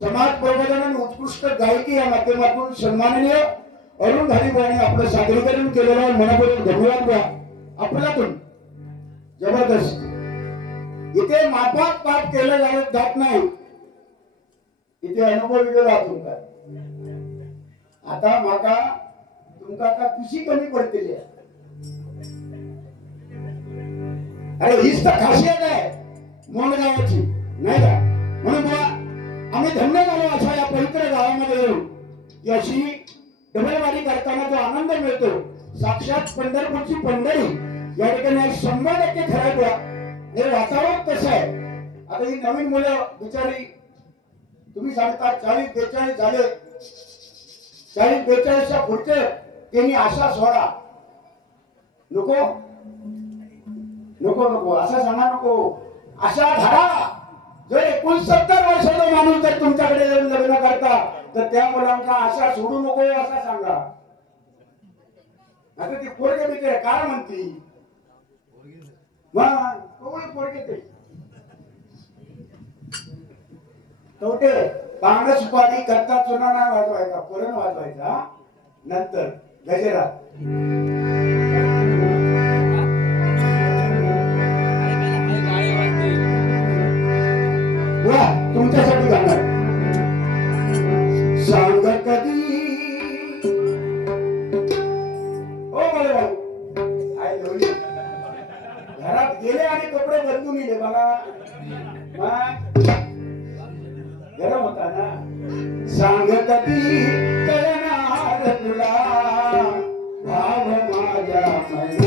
समाज प्रबोधन आणि उत्कृष्ट गायकी या माध्यमातून सन्माननीय अरुण धारीबाईंनी आपलं सादरीकरण केलेलं आहे. मनापूर्वक धन्यवाद द्या. आपल्यातून जबरदस्त इथे मापात पाप केलं जात नाही. इथे अनुभव वेगळा राहतो का आता माका तुमका आता किशी कमी पडतेली आहे. अरे हीच तर खासियत आहे मोंडगावाची नाही का. म्हणून बघा आम्ही धन्य झालो अशा या पवित्र गावामध्ये येऊन की अशी डबलवारी करताना जो आनंद मिळतो साक्षात पंढरपूरची पंढरी या ठिकाणी 100% खराब हे वातावरण कसं आहे. आता ही नवीन मुलं बिचारी तुम्ही सांगता 40-42 झाले 40-42च्या पुढचे त्यांनी आशा सोडा नको नको नको असं सांगा नको. आशा धरा. जर 69 वर्षाचा माणूस जर तुमच्याकडे येऊन लग्न करता तर त्या मुलांना आशा सोडू नको असं सांगा. आता ती पोरगे बिचारे काय म्हणती पोरगे ते कवटे पांगड सुपारी करता चुना नाही वाजवायचा पुरण वाजवायचा नंतर गजेरा. तुमच्यासाठी गाणार सांग कधी हो मला आई लोणी घरात गेले आणि कपडे बदलून गेले. मला गरम होता ना. सांग कधी कळणार तुला भाव माझ्या मनात.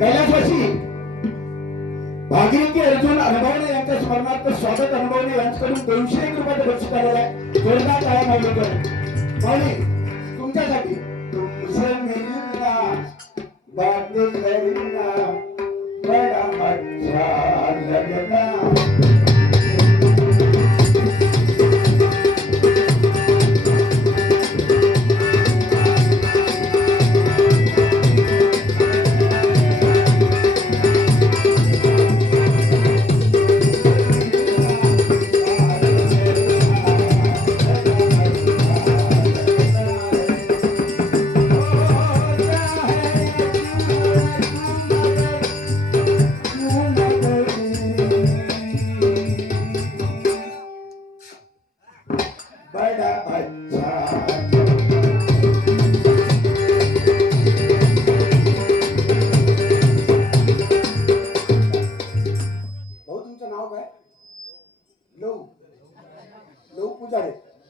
कैलासवासी भागीरथी अर्जुन अनुभवणे यांच्या स्मरणार्थ स्वागत अनुभवणे यांच्याकडून 201 रुपयाचं बक्षीस आलेलं आहे. जोरदार टाळ्या माऊलीकर. माऊली तुमच्यासाठी तुमसे मिलना बात करना बड़ा अच्छा लगना.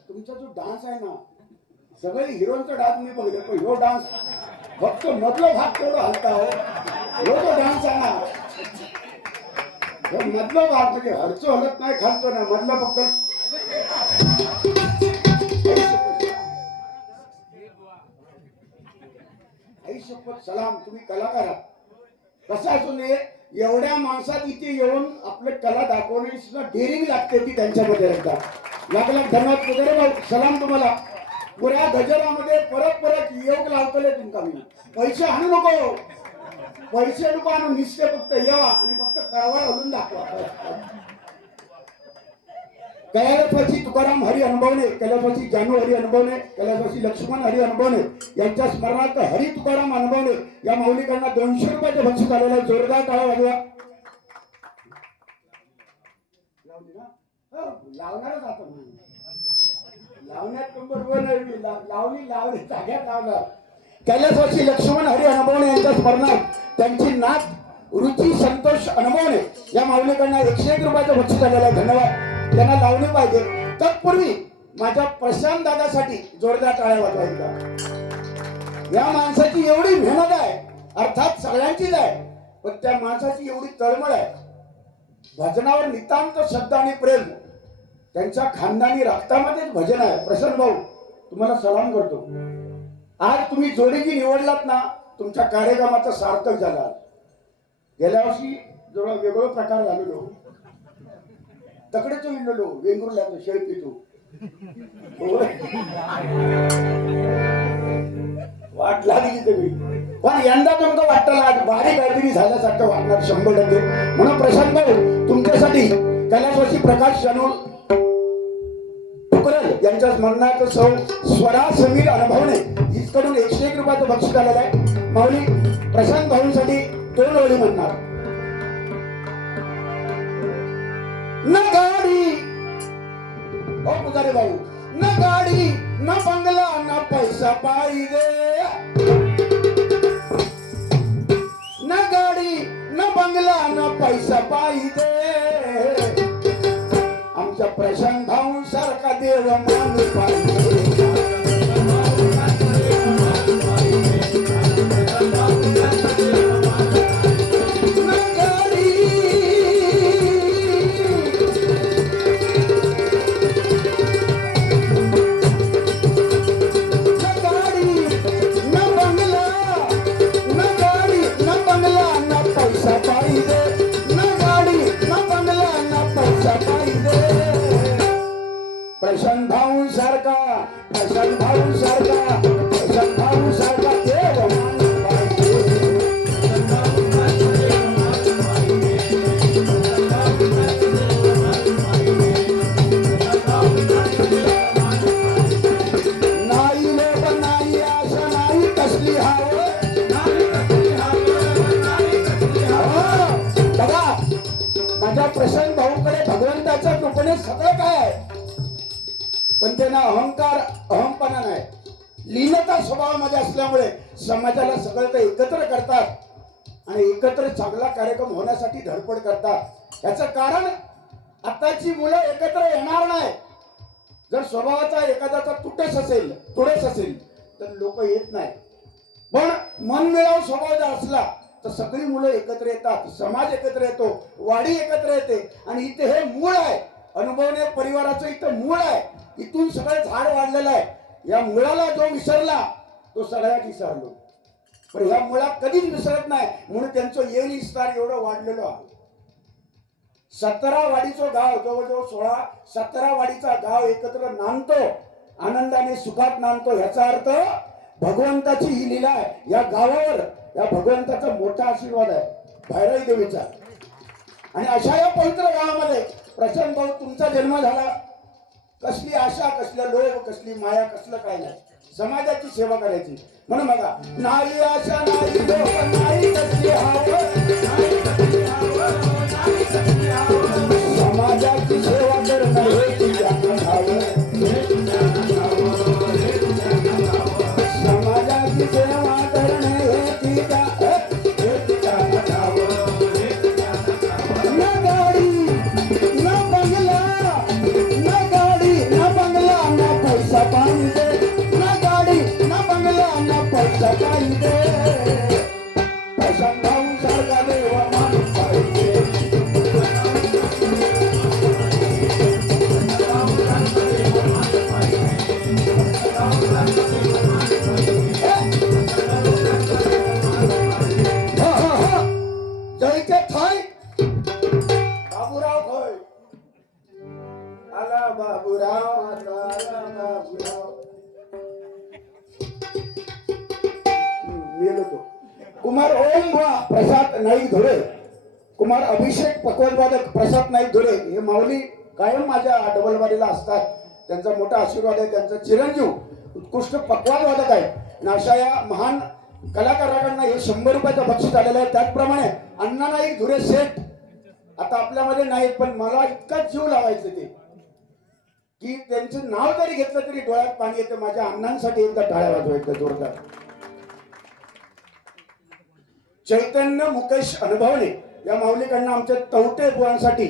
तुमचा जो डान्स आहे ना सगळे हिरोचा डान्स मी बघितला पण ह्यो डान्स फक्त मधला भाग तेवढा हलता हो. ह्यो जो डान्स आहे ना मधला भाग म्हणजे हरचो हलत नाही खालतो ना मधला फक्त. आई शपथ सलाम तुम्ही कलाकार आहात. कसं असून एवढ्या माणसात इथे येऊन आपलं कला दाखवण्याची सुद्धा डेअरिंग लागते ती त्यांच्यामध्ये एकदा लाख लाख धन्यवाद वगैरे सलाम तुम्हाला. पुऱ्या गजरामध्ये परत परत योग लावतले तुमका मी. पैसे आणू नको पैसे नको आणू निश्चय फक्त यावा आणि फक्त कारवाळ घालून दाखवा. कैलासवासी तुकाराम हरी अनुभवणे, कैलासवासी जानू हरी अनुभवणे, कैलासवासी लक्ष्मण हरी अनुभवणे यांच्या स्मरणार्थ हरी तुकाराम अनुभवणे या माऊलीकांना 200 रुपयाचे बक्षीस आलेलं आहे. जोरदार टाळ्या वाजवा. लावणारच आपण लावण्यात बरोबर नाही, लावली जाग्यात लावणार. कैलासवासी लक्ष्मण हरी अनुभवणे यांच्या स्मरणार्थ त्यांची नात रुची संतोष अनुभवणे या माऊलीकांना 101 रुपयाचं बक्षीस आलेलं आहे. धन्यवाद. त्यांना लावले पाहिजे. तत्पूर्वी माझ्या प्रशांत दादासाठी जोरदार टाळ्या वाजवायच्या. या माणसाची एवढी मेहनत आहे, अर्थात सगळ्यांचीच आहे, पण त्या माणसाची एवढी तळमळ आहे. भजनावर नितांत श्रद्धा आणि प्रेम, त्यांच्या खानदानी रक्तामध्येच भजन आहे. प्रसन्न भाऊ तुम्हाला सलाम करतो. आज तुम्ही जोडी जी निवडलात ना, तुमच्या कार्यक्रमाचा सार्थक झाला. गेल्या वर्षी जवळ वेगळं प्रकार झालेलो, तकडेच विणलो वेंगुर्ला शेळपी तू वाट लागली तुम्ही, पण यंदा तुमचं वाटतं आज भारी काहीतरी झाल्यासारखं वाटणार 100%. म्हणून प्रशांत भाऊ तुमच्यासाठी कैलासवासी प्रकाश शानू टुकरल यांच्या स्मरणार्थ सौ स्वरा समीर अनुभवणे हिचकडून 101 रुपयाचं बक्षीस आलेलं आहे. माऊली प्रशांत भाऊंसाठी 2 ओळी म्हणणार. न गाडी ओ पुजारी भाऊ, न गाडी न बंगला न पैसा पाहिजे, न गाडी न बंगला न पैसा पाहिजे, आमच्या प्रशांत भाऊ सारखा देव माणूस पाहिजे. प्रशांत भाऊ सारखा, प्रशांत भाऊ सारखा, प्रशांत भाऊ सारखा देव माणूस पाहिजे. नाही लोक नाही आशा नाही कसली हवं, बघा माझ्या प्रशांत भाऊकडे भगवंताच्या कृपेने सगळं काय आहे, पण त्यांना अहंकार अहमपणा नाही. लीनता स्वभावामध्ये असल्यामुळे समाजाला सगळं ते एकत्र करतात आणि एकत्र चांगला कार्यक्रम होण्यासाठी धडपड करतात. याचं कारण आताची मुलं एकत्र येणार नाही. जर स्वभावाचा एखाद्याचा तुटस असेल तर लोक येत नाही. पण मनमिळावू स्वभाव जर असला तर सगळी मुलं एकत्र येतात, समाज एकत्र येतो, वाडी एकत्र येते. आणि इथे हे मूळ आहे, अनुभवणे परिवाराचं इथं मूळ आहे. इथून सगळं झाड वाढलेलं आहे. या मुळाला जो विसरला तो सगळ्यात विसरलो, पण ह्या मुळात कधीच विसरत नाही. म्हणून त्यांचं येईल विस्तार एवढं वाढलेलं आहे. 17 वाडीचं गाव, जवळजवळ 16-17 वाडीचा गाव एकत्र नांदतो, आनंदाने सुखात नांदतो. ह्याचा अर्थ भगवंताची ही लीला आहे. या गावावर या भगवंताचा मोठा आशीर्वाद आहे, भैरवी देवीचा. आणि अशा या पवित्र गावामध्ये प्रशांत भाऊ तुमचा जन्म झाला. कसली आशा, कसला लोभ, कसली माया, कसलं काय नाही, समाजाची सेवा करायची. म्हणून बघा, नाही आशा नाही लोभ नाही कसली हाव, समाजाची सेवा करणं हे तुझ्या भाव, समाजाची सेवा करणे हे तुझ्या कुमार ओम प्रसाद नाईक धुळे, कुमार अभिषेक पकवानवादक प्रसाद नाईक धुळे हे माऊली कायम माझ्या डबलवारीला असतात. त्यांचा मोठा आशीर्वाद आहे. त्यांचा चिरंजीव उत्कृष्ट पक्वान वादक आहे आणि अशा या महान कलाकारांना हे 100 रुपयाचं बक्षीस आलेलं आहे. त्याचप्रमाणे अण्णा नाईक धुरे शेठ आता आपल्यामध्ये नाहीत, पण मला इतका जीव लावायचं ते की त्यांचं नाव जरी घेतलं तरी डोळ्यात पाणी येतं. माझ्या अण्णांसाठी एकदा टाळ्या वाजवायचं जोरदार. चैतन्य मुकेश अनुभवणे या माऊलीकडनं आमच्या तवटे बुवांसाठी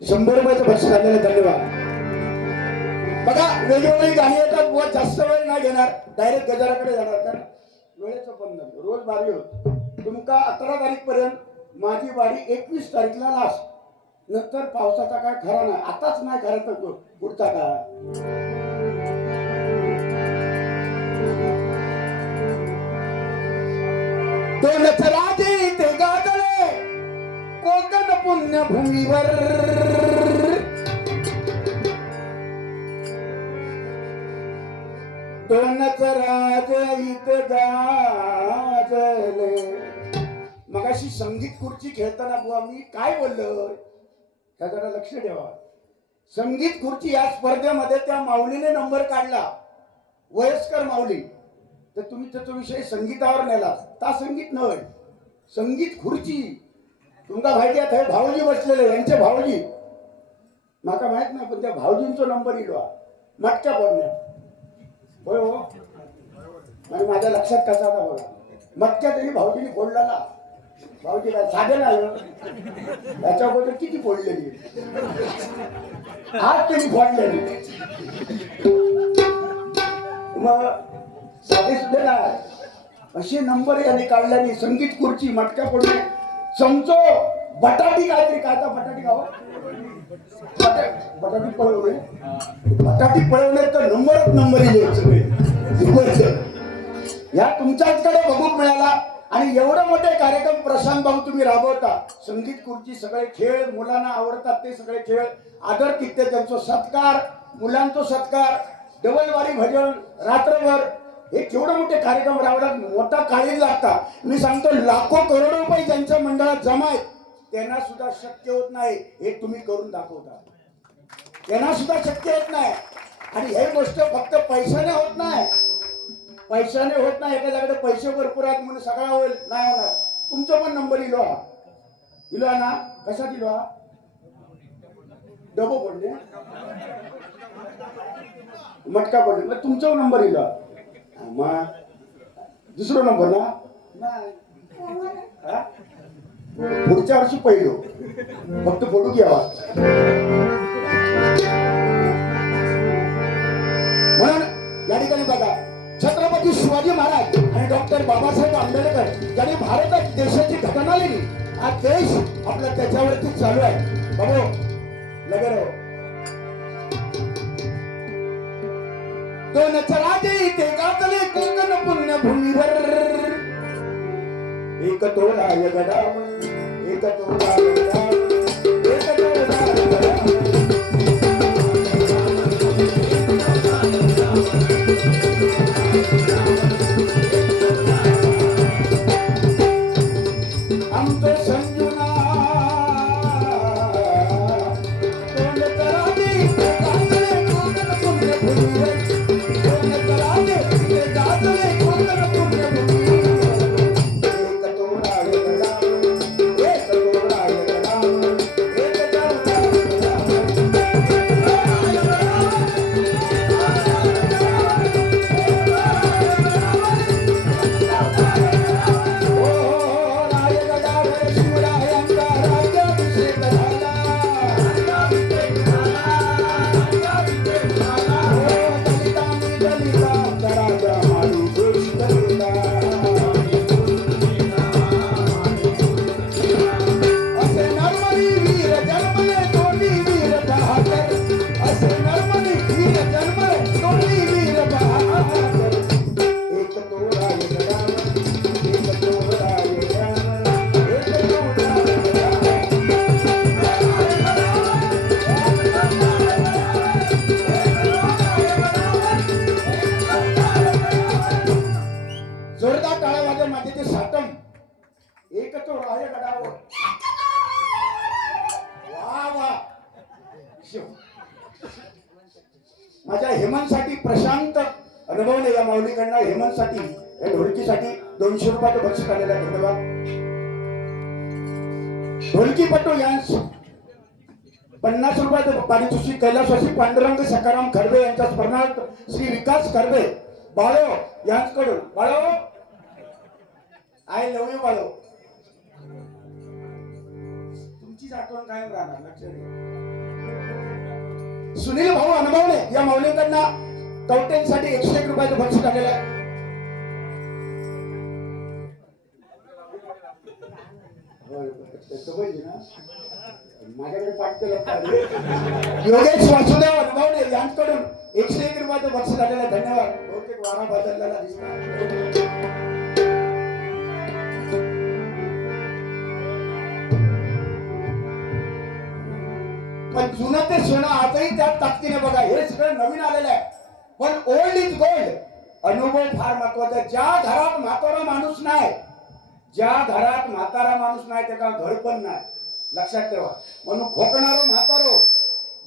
100 रुपयाचं बक्षीस आलेलं. धन्यवाद. बघा वेगवेगळी गाणी येतात. बुवा जास्त वेळ नाही घेणार, डायरेक्ट गजाराकडे जाणार कारण वेळेचं बंधन. रोज बारी होत. तुमका 18 तारीख पर्यंत माझी बारी 21 तारीखला लास्ट. नंतर पावसाचा काय खरा नाही. आताच नाही खरा तर पुढचा का. दोन राजे ते गाजले कोकण पुण्यभूमीवर. दोनच राजे इथे गाजले. मगाशी संगीत खुर्ची खेळताना बुवा मी काय बोललो ह्या जरा लक्ष ठेवा. संगीत खुर्ची या स्पर्धेमध्ये त्या माऊलीने नंबर काढला, वयस्कर माऊली. तर तुम्ही त्याचा विषय संगीतावर नेला. ता संगीत नव्हे, संगीत खुर्ची. तुमका माहिती आहे भाऊजी बसलेले, यांचे भाऊजी माका माहित नाही, पण त्या भाऊजींचा नंबर इलो मटक्या पडण्या. होय हो, म्हणजे माझ्या लक्षात कसा आला बघा. मटक्या तरी भाऊजीने फोडला. भाऊजी काय साधे नाही, त्याच्याबद्दल किती फोडलेली आज त्यांनी फोडलेली. मग साधे सुद्धा नाही, असे नंबर यांनी काढल्याने संगीत खुर्ची मटक्या पडणे चमचो बटाटी काहीतरी काय तर बटाटी खावा बटाटी पळवणे. बटाटी पळवणे तर नंबरच नंबर येईल सगळे. या तुमच्याकडे बघूक मिळाला आणि एवढे मोठे कार्यक्रम प्रशांत भाऊ तुम्ही राबवता. संगीत खुर्ची सगळे खेळ मुलांना आवडतात ते सगळे खेळ आदर कित्ते त्यांचा सत्कार, मुलांचा सत्कार, डबलवारी भजन रात्रभर हे केवढे मोठे कार्यक्रम राबवतात. मोठा काळीज लागता. मी सांगतो लाखो करोडो रुपये ज्यांच्या मंडळात जमा आहेत त्यांना सुद्धा शक्य होत नाही हे तुम्ही करून दाखवता. त्यांना सुद्धा शक्य होत नाही. आणि हे गोष्ट फक्त पैशाने होत नाही, पैशाने होत नाही. एखाद्याकडे पैसे भरपूर आहेत म्हणून सगळा होईल नाही होणार. तुमचा पण नंबर इलो ना. कशात इलो हा डबो पडले मटका पडले मग तुमचा नंबर इलो. मग दुसरा नंबर ना पुढच्या वर्षी पहिलो फक्त फोडू घ्यावा. म्हणून या ठिकाणी बघा छत्रपती शिवाजी महाराज आणि डॉक्टर बाबासाहेब आंबेडकर यांनी भारत देशाची घटना लिहिली. हा देश आपला त्याच्यावरती चालू आहे. बाबू लगे रहो. दोन राजे इथे गाजले कोकण पुण्यभूमीवर. एक तोडा गडावर, एक तोडा गडावर, एक तोडा गडावर. आमचं संजुना दोन राजे इथे गाजले कोकण पुण्यभूमीवर. एक तोडा गडावर, एक तोडा गडावर. माझ्या हेमंतसाठी प्रशांत अनुभवले या माऊलीकडनं हेमंतसाठी या ढोलकीसाठी 200 रुपयाचं बक्षीस आलेलं आहे. धन्यवाद. ढोलकीपटू यांस 50 रुपयाचं पारितोषिक कैलासवासी पांडुरंग सकाराम खरबे यांच्या स्मरणार्थ श्री विकास खरबे बाळो यांच्याकडून. बाळो, आय लव्ह यू बाळो. तुमचीच आठवण कायम राहणार, लक्षात घ्या. सुनील भाऊ अनुभवले या माऊलींकडनं कवटेंसाठी 101 रुपयाचं बक्षीस आलेलं आहे. माझ्याकडे पाठ केलं. योगेश वासुदेव अनुभवले यांच्याकडून 101 रुपयाचं बक्षीस आलेलं आहे. धन्यवाद. बहुतेक वारा बदललेला दिसतात. पण जुनं ते सोनं आजही त्याच ताकदीने बघा. हे सगळं नवीन आलेलं आहे, पण ओल्ड इज गोल्ड. अनुभव फार महत्वाचा. ज्या घरात म्हातारा माणूस नाही, ज्या घरात म्हातारा माणूस नाही त्याला घर पण नाही. लक्षात ठेवा. म्हणून खोकणारो म्हातारो,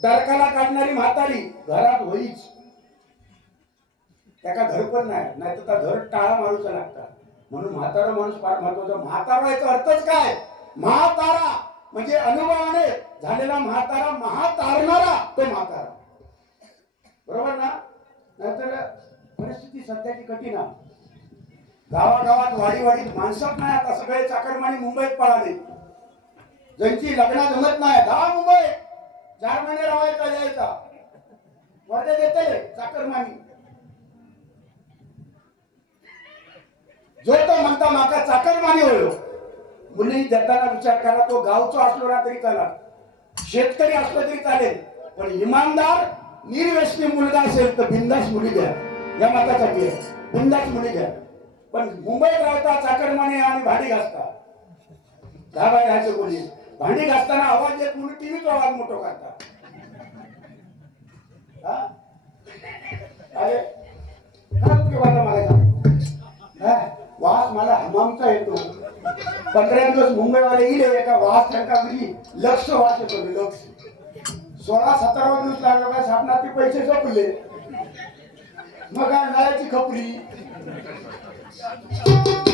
डरकाला काढणारी म्हातारी घरात होईच, त्याला घर पण नाही, नाहीतर त्या घर टाळा मारूचा लागतात. म्हणून म्हातारा माणूस फार महत्वाचा. म्हातारा याचा अर्थच काय? म्हातारा म्हणजे अनुभवाने झालेला म्हातारा, महातारणारा तो म्हातारा. बरोबर ना? नाहीतर परिस्थिती सध्याची कठीण आहे. गावागावात वाडीवाडीत माणसं नाही. आता सगळे चाकरमानी मुंबईत पळाले. ज्यांची लग्न जमत नाही, दहा मुंबई 4 महिने राहायचा यायचा. वर्धे देते चाकरमानी. जो तो म्हणता माका चाकरमानी होईल. मुली देताना विचार करा, तो गावचा असलो ना तरी चालेल, शेतकरी असलो तरी चालेल, पण इमानदार निर्व्यसनी मुलगा असेल तर बिंदास मुली द्या. या मतासाठी आहे, बिंदास मुली द्या. पण मुंबईत राहता चाकरमाने आणि भांडी घासता. दहा बाय राहायचं कोणी भांडी घासताना आवाज येत म्हणून टीव्हीचा आवाज मोठा करतात. अरे मला वास मला हमामचा येतो. 15 दिवस मुंबईवाले गेले एका वास त्यांना म्हणजे लक्ष वास येतो. लक्ष 16-17 दिवस लागलो का साबणात ते पैसे संपले. मग काय नळाची खपली.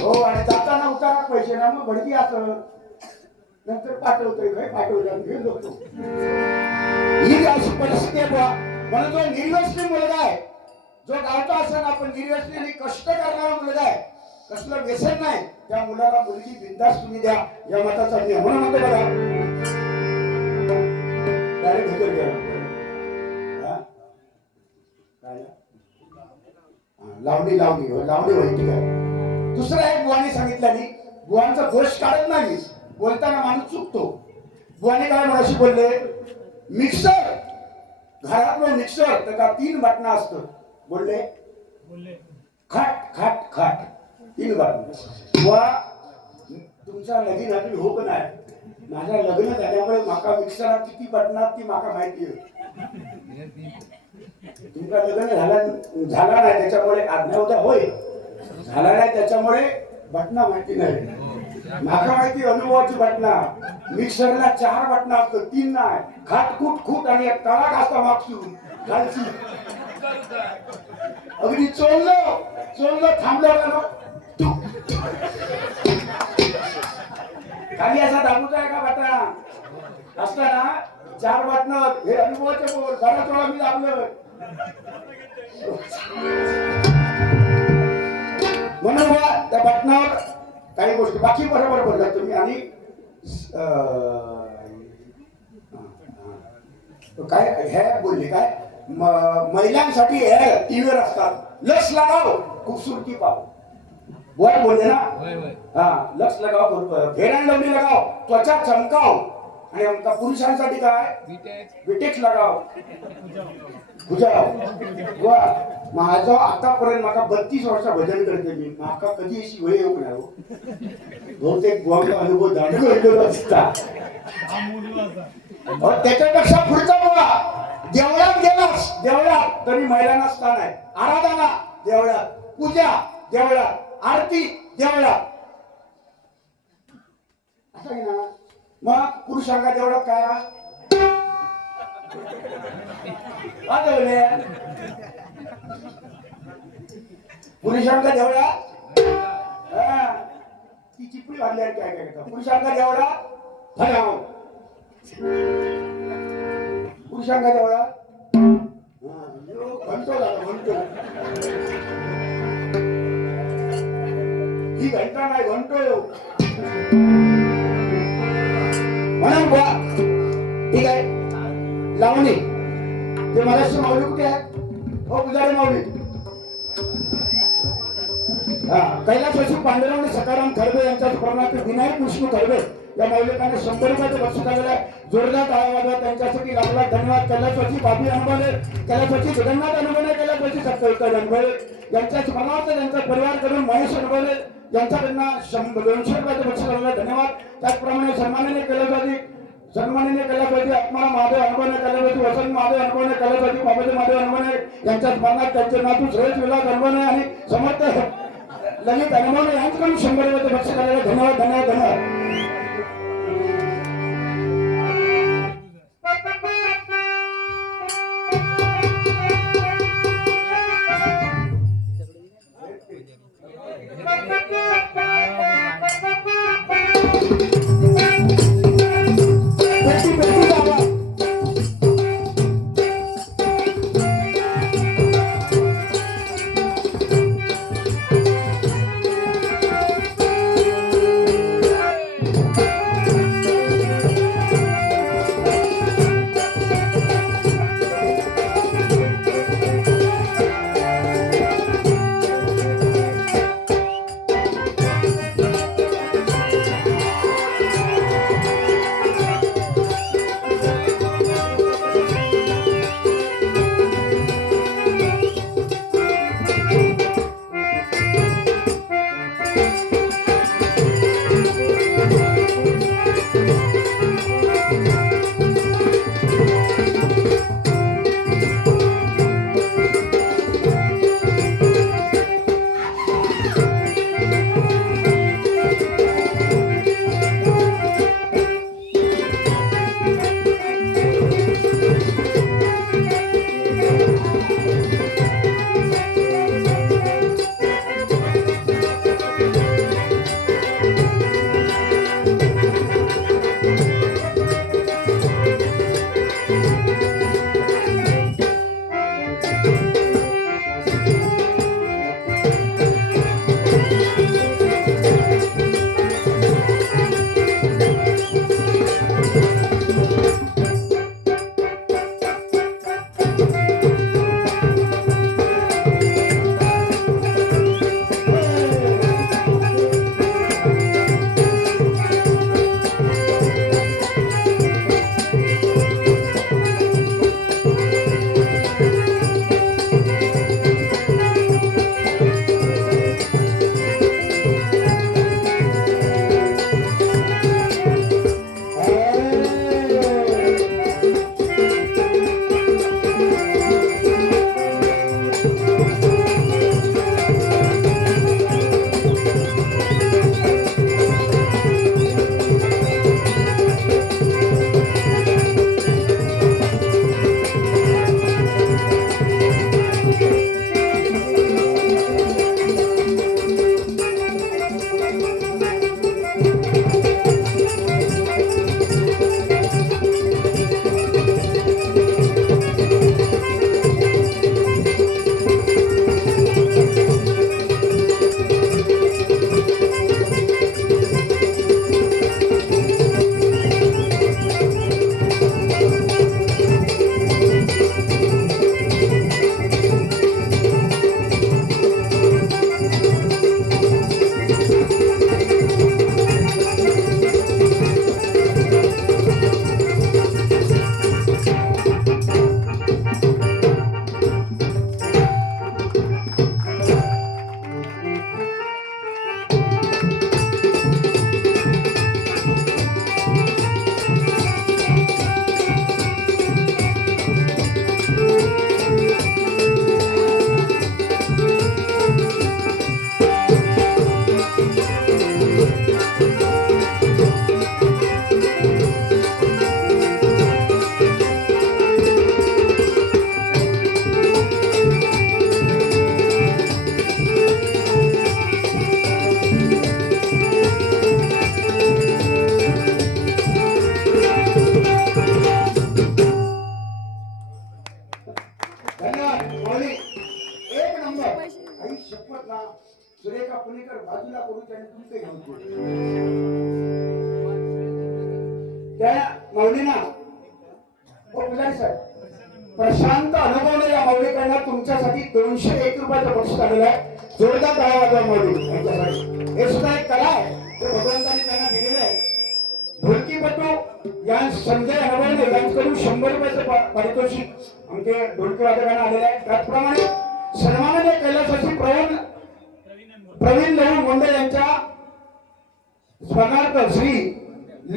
हो, आणि जाताना उतारा पैसे ना मग भडकी असं नंतर पाठवतोय. काय पाठवलं घेऊन जातो. ही अशी परिस्थिती आहे. म्हणून जो निर्व्यसनी मुलगा आहे, जो गावचा असेल आपण निर्व्यसनी आणि कष्ट करणारा मुलगा आहे, कसलं व्यसन नाही, त्या मुलाला मुलगी बिंदास तुम्ही द्या. या मताचा मी म्हणून म्हणतो बघा. डायरेक्ट घेतो घ्या. लावणी लावणी लावणी व्हायची आहे. दुसरा एक बुवाने सांगितलं नाही, बुवांचा दोष काढत नाही. बोलताना माणूस चुकतो. बुवाने काय म्हणाशी बोलले, मिक्सर घरातलं मिक्सर तर का 3 बटणं असतं. बोलले खाट खाट खाट 3 बटणं. बुवा तुमचा लगीन आपली हो पण आहे. माझ्या लग्न झाल्यामुळे माका मिक्सरात किती बटणात ती माका माहिती आहे. तुमचा लग्न झाला नाही त्याच्यामुळे आज्ञा उद्या होय झाला नाही त्याच्यामुळे बटणा माहिती नाही. माका माहिती अनुभवाची बटणा. मिक्सरला 4 बटणं असतं, 3 नाही. खाट खूट खूट आणि एक तळा असता मागसून खालची. अगदी चोललं थांबलं ना खाली असा दाबूचा आहे का बटणा असताना 4 बटणं. हे अनुभवाचे बोल. बराच वेळा मी दाबलं. म्हणून त्या बटनावर काही गोष्टी बाकी बरोबर बोलला तुम्ही. आणि काय हे बोलले काय महिलांसाठी हे टीव्हीवर असतात. लक्ष लगाव खूबसूरती पाव. वर बोलले ना. हा, लक्ष लगाव, फेअर अँड लवली लगाव, त्वचा चमकाव. आणि आमचा पुरुषांसाठी काय विटेक्स लगाव, गुजाव. वा माझं आतापर्यंत माका 32 वर्ष भजन करते मी. माका कधी अशी वेळ येऊ नाही. बहुतेक बुवाचा अनुभव जाणून असता. त्याच्यापेक्षा पुढचा बघा. देवळात गेलास, देवळात तरी महिलांना स्थान आहे. आराधना देवळात, पूजा देवळात, आरती देवळात. असं आहे ना. मग पुरुषांना देवळात काय वाजवले पुरुषांका जेवढा ती चिपळी बांधल्यावर काय काय करतात पुरुषांका जेवढा फराव पुरुषांका जेवढा घंटो झाला घंटो ही घंटा नाही घंटो म्हणून बुवा ठीक आहे लावणी ते महाराष्ट्र माऊली कुठे आहे हो पुजारी माऊली हा कैलासवासी पांडुरंग सकाराम खरबे यांच्या स्मरणार्थ विनायक विष्णू खरबे या माऊलिकांना 100 रुपयाचं बक्षीस आलेलं आहे जोरदार टाळ्या वाजवा त्यांच्यासाठी लागला धन्यवाद कैलासवासी बाबी अनुभवले कैलासवासी जगन्नाथ अनुभवले कैलासवासी सत्तर अनुभवले यांच्या स्मरणार्थ त्यांचा परिवारकडून महेश अनुभवले यांच्याकडनं 200 रुपयाचं बक्षीस आलेलं धन्यवाद त्याचप्रमाणे सन्माननीय कैलासवासी आत्माराम महादेव अनुभवणे कैलासवासी वसंत महादेव अनुभवणे कैलासवासी बाबाजी महादेव अनुभवणे यांच्या स्मरणार्थ त्यांचे नातू सुरेश विलास अनुभवणे आणि समर्थ ललित अनुभवणे यांच्याकडून 100 रुपयाचं बक्षीस आलेलं धन्यवाद धन्यवाद धन्यवाद धन्यवाद माऊली एक नंबर आई शपथ ना सुरेखा पुणेकर बाजूला करू त्याने तुमचे घेऊन त्या माऊलीना ओ पुजारी साहेब प्रशांत अनुभवने या माऊलीकडनं तुमच्यासाठी 201 रुपयाचं बक्षीस आलेलं आहे जोरदार टाळ्या वाजवा माऊली यांच्यासाठी हे सुद्धा एक कला आहे ते भगवंताने त्यांना दिलेलं आहे ढोलकीपटू या संजय अनुभवने यांच्याकडून 100 रुपयाचं पारितोषिक आमचे ढोलकी वादकांना आलेलं आहे त्याचप्रमाणे सन्माननीय कैलासाची प्रवीण लहू मोंडे यांच्या स्मरणार्थ श्री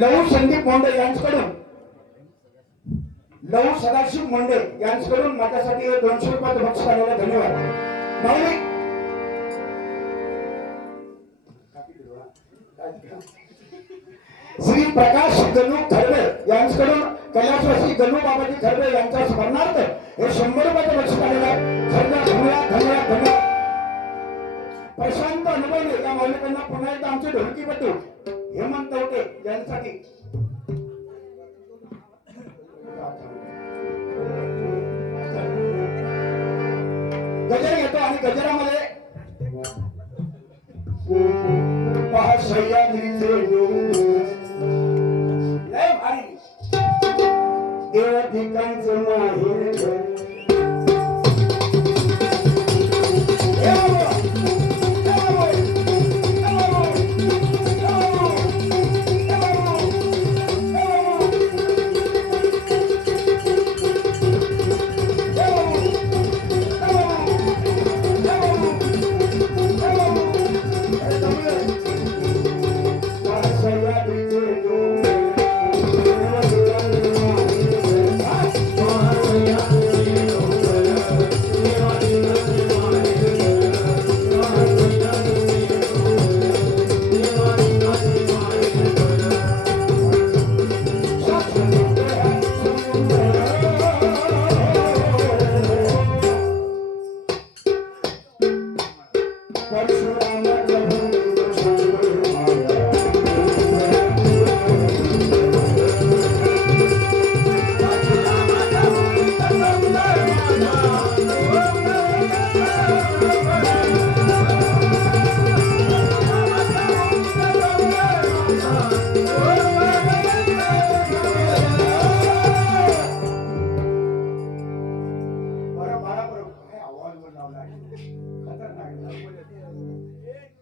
लहू संदीप मोंडे यांच्याकडून लहू सदाशिव मोंडे यांच्याकडून माझ्यासाठी 200 रुपयाचं बक्षीस आलेलं धन्यवाद माऊली श्री प्रकाश गणू खरबे यांच्याकडून कैलासवासी गणू बाबाजी खरबे यांच्या स्मरणार्थ हे 100 रुपयाचं बक्षीस आलेलं आहे धन्यवाद धन्यवाद धन्यवाद प्रशांत अनुभवने या माऊलीकडनं पुन्हा एकदा आमचे ढोलकीपटू हेमंत तवटे यांच्यासाठी गजर घेतो आणि गजरामध्ये लय भारी देव ठिकाणचं माहेर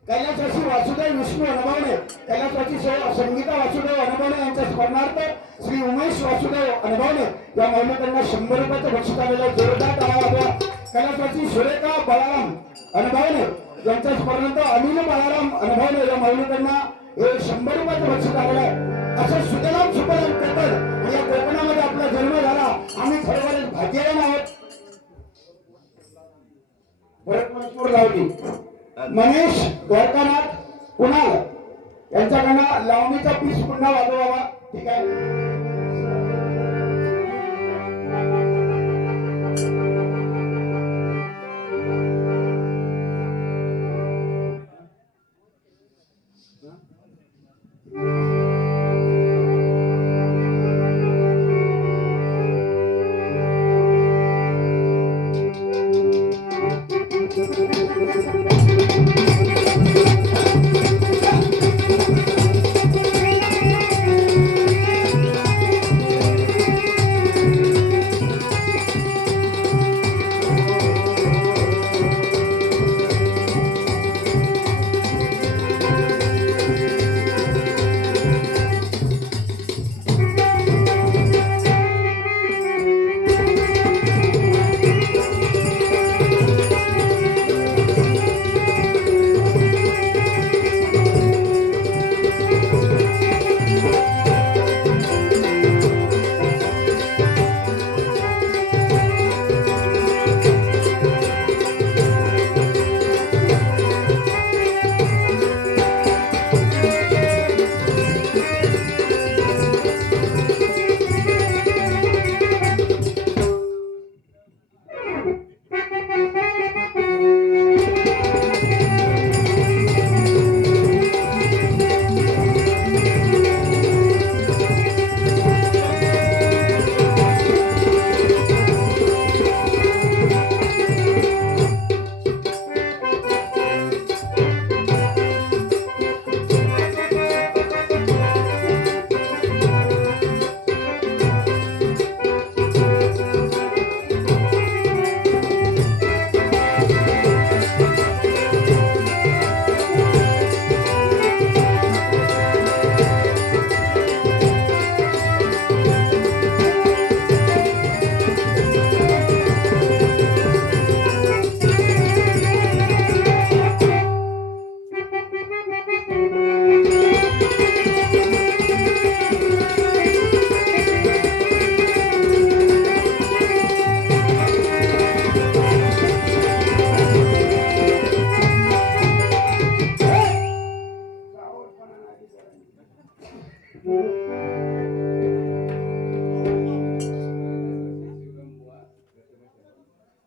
कैलासवासी वासुदेव विष्णू अनुभवने कैलासवासी संगीता वासुदेव अनुभवने यांच्या स्मरणार्थ श्री उमेश वासुदेव अनुभवने या माऊलीकडनं 100 रुपयाचं बक्षीस आलेलं जोरदार टाळ्या वाजवा कैलासवासी सुरेखा बळाराम अनुभवने यांच्या स्मरणार्थ अनिल बळाराम अनुभवने या माऊलीकडनं हे 100 रुपयाचं बक्षीस आलेलं आहे असं सुजलाम सुफलाम कोकण आणि या कोकणामध्ये आपला जन्म झाला आम्ही खरोखरच भाग्यवान आहोत भरतपूर गावठी मनीष द्वारकानाथ कुणाल यांच्याकडनं लावणीचा पीस पुन्हा वाजवावा ठीक आहे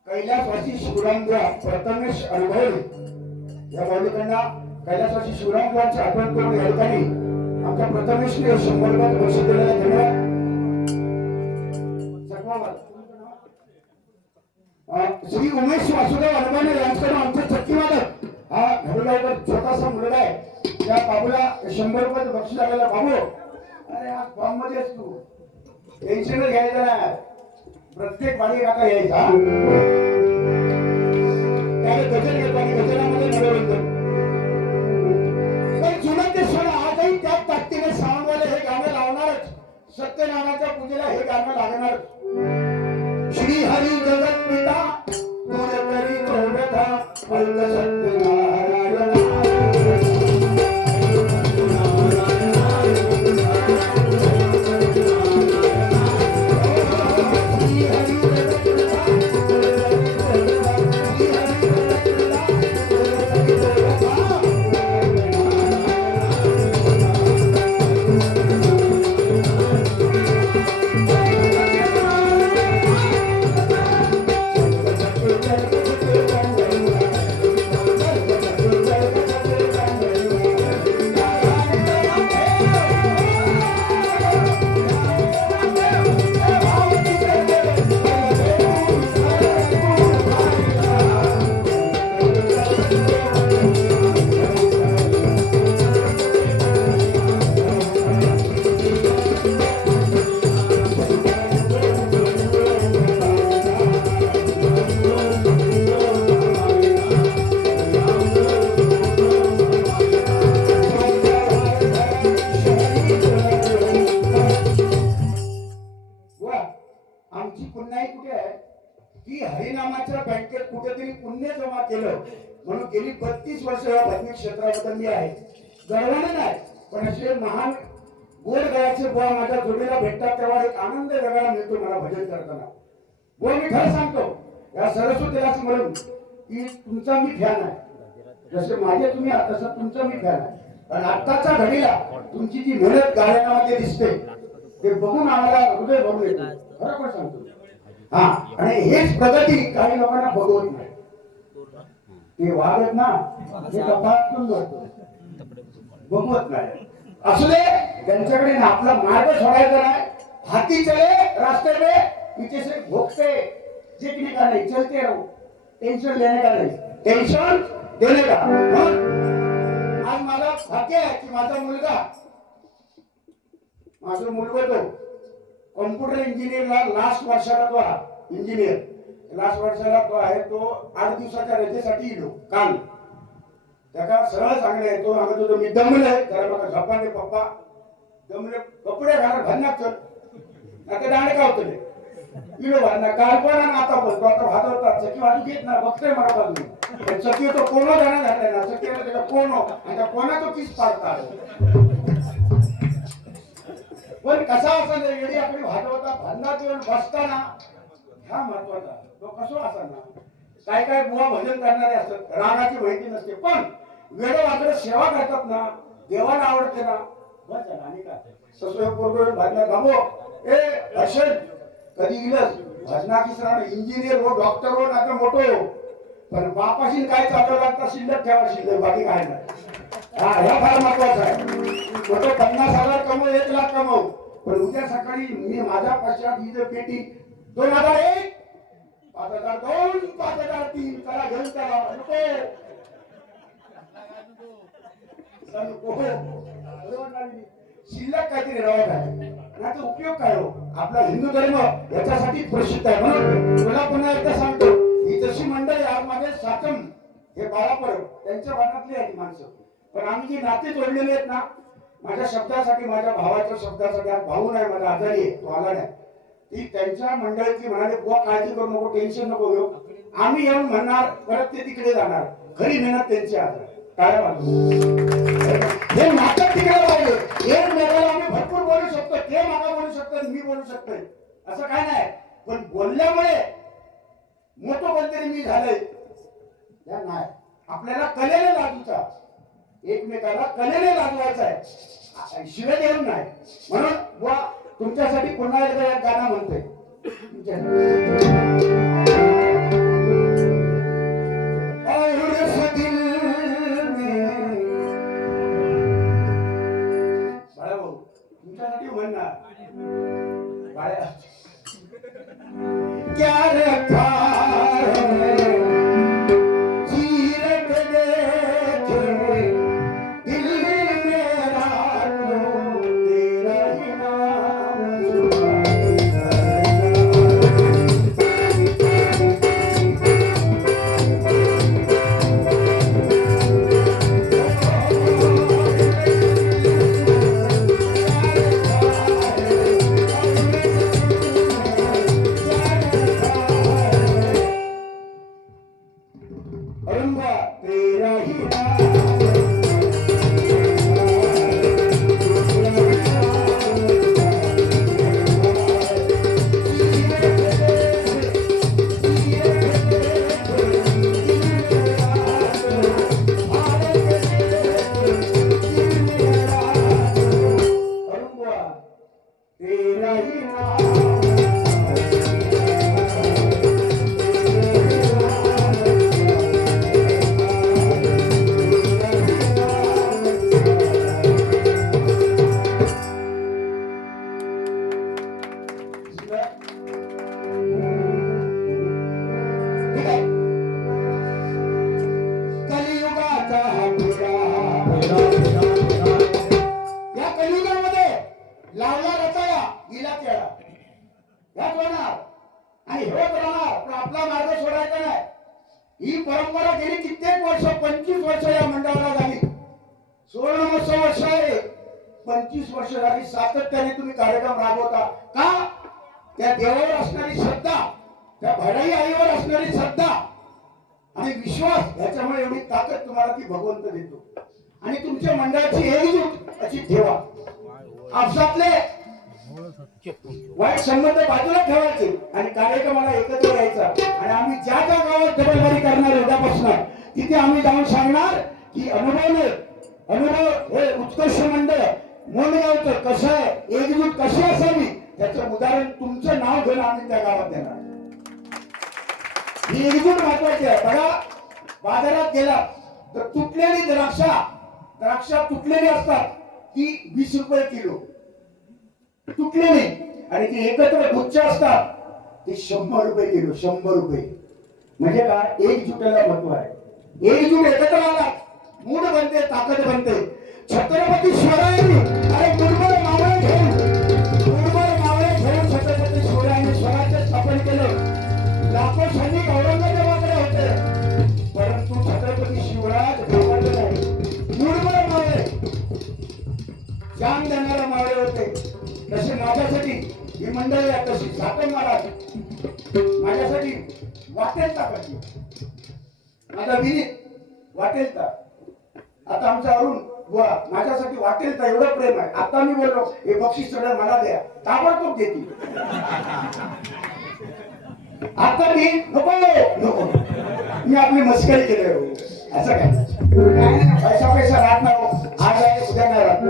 कैलासवासी शिवरामबुवा प्रथमेश अनुभवले या भाविकांना कैलासवासी शिवरामबुवांची आठवण करून या ठिकाणी आमच्या प्रथमेशने 100 रुपये बक्षीस दिलेले धन्यवाद. श्री उमेश वासुदेव अनुभवले यांच्याकडून आमचे चक्कीवादक हा घडूगावकर छोटासा मुलगा आहे. त्या बाबूला 100 रुपये बक्षीस आलेला. बाबू अरे हा फॉर्म मध्ये तू टेन्शन घ्यायचं नाही. प्रत्येक बाडी काका यायचा त्याला गजल घेतो आणि गजलामध्ये मनोरंजन पण जुनं ते सण आजही त्याच ताकदीने सावंतवाले हे गाणं लावणारच. सत्यनारायणाच्या पूजेला हे गाणं लागणार. श्री हरी जगत पिता दूर करी तो व्यथा अल्प सत्यनारायण आमची पुण्याई कुठे आहे की हरिनामाच्या बँकेत कुठेतरी पुण्य जमा केलं म्हणून गेली 32 वर्ष या धार्मिक क्षेत्राबद्दल मी आहे. गर्वाने नाही पण असे महान गोड गळ्याचे बुवा माझ्या जोडीला भेटतात तेव्हा एक आनंद वेगळा मिळतो मला भजन करताना. बुवा मी खरं सांगतो या सरस्वतीला म्हणून की तुमचा मी फॅन आहे. जसे माझे तुम्ही तसं तुमचा मी फॅन आहे. पण आत्ताच्या घडीला तुमची जी मेहनत गायनामध्ये दिसते ते बघून आम्हाला हृदय भरून येतो. बरोबर सांगतो. हा आणि हेच प्रगती काही लोकांना बघवत नाही. ते वागत ना ते तपासून बघवत नाही. असू दे त्यांच्याकडे ना आपला मार्ग सोडायचा नाही. हाती चले रास्ते पे पीछे से भोगते जिंकने का नहीं चलते रहो. टेंशन लेने का नहीं टेंशन देने का. आज मला भाग्य आहे की माझा मुलगा तो कॉम्प्युटर इंजिनियरला लास्ट वर्षाला तो इंजिनियर लास्ट वर्षाला तो आहे. तो 8 दिवसाच्या रजेसाठी येलो काल. त्याला सरळ सांगले तो सांगत होतो मी दमले जरा मला झपाने पप्पा दमले कपडे घाला भरणार चल आता दाणे का होतं इलो भरणार काल पण आता बोलतो आता भाजवतात चकी वाजू घेत ना बघतोय मला बाजू चकी तो कोनो जाणार झालाय ना चकीला त्याला कोनो आणि कोणा तो किस पाडतात. पण कसा असा येडी आपली भाजवता भांडणात येऊन बसताना हा महत्वाचा तो कसो असा ना. काय काय बुवा भजन करणारे असतात रागाची माहिती नसते पण वेळ वाजत सेवा करतात ना देवाला आवडते ना बस झालं. आणि काय तसं पूर्व भाजना बाबू ए असेल कधी गेलंच भजनाची सर इंजिनियर हो डॉक्टर हो ना मोठो पण बापाशी काय चालवलं लागतं शिल्लक ठेवा शिल्लक बाकी काय नाही. हा ह्या फार महत्वाचा आहे. मोठे 50,000 कमव 1 लाख कमव पण उद्या सकाळी मी माझ्या पश्चात ही जर पेटी 2001 5,002 5,003 त्याला घेऊन त्याला शिल्लक काहीतरी राहत आहे याचा उपयोग काय हो. आपला हिंदू धर्म याच्यासाठी प्रसिद्ध आहे. म्हणून तुला पुन्हा एकदा सांगतो ही जशी मंडळी आतमध्ये साचम हे बाळापर त्यांच्या भागातली आहेत माणसं पण आम्ही जी नाते जोडलेली आहेत ना माझ्या शब्दासाठी माझ्या भावाच्या शब्दासाठी आज भाऊ नाही माझा आजारी आहे तो आला नाही ती त्यांच्या मंडळीतली म्हणाले बुवा काळजी करू नको टेन्शन नको घेऊ आम्ही येऊन म्हणणार परत ते तिकडे जाणार खरी मेहनत त्यांची आहे. काय हे नाटक तिकडे पाहिजे. हे मेळाला आम्ही भरपूर बोलू शकतो ते मला बोलू शकतो मी बोलू शकतोय असं काय नाही पण बोलल्यामुळे मोठं कोणतरी मी झालंय नाही. आपल्याला कलेने लाजूचा एकमेकाला कलेने लाजवायचा आहे शिवे देऊन नाही. म्हणून बुवा तुमच्यासाठी पुन्हा एकदा एक गाणं म्हणतोय. अरुंबा तेरा ही नाम तेरा ही नाम आपला मार्ग सोडायचा नाही. ही परंपरा गेली कित्येक वर्ष 25 वर्ष या मंडळाला झाली. सुवर्ण महोत्सव वर्ष आहे 25 वर्ष झाली. सातत्याने तुम्ही कार्यक्रम राबवता का? त्या देवावर असणारी श्रद्धा, त्या भडाई आईवर असणारी श्रद्धा आणि विश्वास याच्यामुळे एवढी ताकद तुम्हाला ती भगवंत देतो. आणि तुमच्या मंडळाची एकजूट अशी ठेवा. आपसातले वाईट संबंध बाजूला ठेवायचे आणि कार्यक्रमाला एकत्र यायचा. आणि आम्ही ज्या ज्या गावात डबलबारी करणार उद्यापासून तिथे आम्ही जाऊन सांगणार की अनुभव हे उत्कृष्ट मंडळ मोंडगावचं कसं आहे, एकजूट कशी असावी त्याचं उदाहरण तुमचं नाव घेऊन आम्ही त्या गावात देणार. ही एकजूट महत्वाची आहे. बघा बाजारात गेला तर तुटलेली द्राक्षा तुटलेली असतात ती 20 रुपये किलो तुटलेली, आणि ती एकत्र गुच्छ असतात ते 100 रुपये किलो. 100 रुपये म्हणजे काय? एकजुटीला महत्व आहे. एकजूट एकत्र आला मूड बनते, ताकद बनते. छत्रपती शिवरायांनी अरे मुरमर मावळे घेऊन छत्रपती शिवरायांनी स्वराज्य स्थापन केलं. लाखो सैनिक औरंगजेबाकडे होते, परंतु छत्रपती शिवराज भेटले नाही. मुरमर मावळे जान देणारे मावळे होते. तसे माझ्यासाठी ही मंडळी आहे, तशी सातम महाराज माझ्यासाठी वाटेल टाकायची. माझा विनीत वाटेल का? आता आमचा अरुण बुवा माझ्यासाठी वाटेल का एवढं प्रेम आहे. आता मी बोललो हे बक्षीस सगळं मला द्या, ताबडतोब देतील. आता मी नको मी आपली मस्करी केली असं काय पैसा राहत नाही. आज आहे उद्या नाही राहत.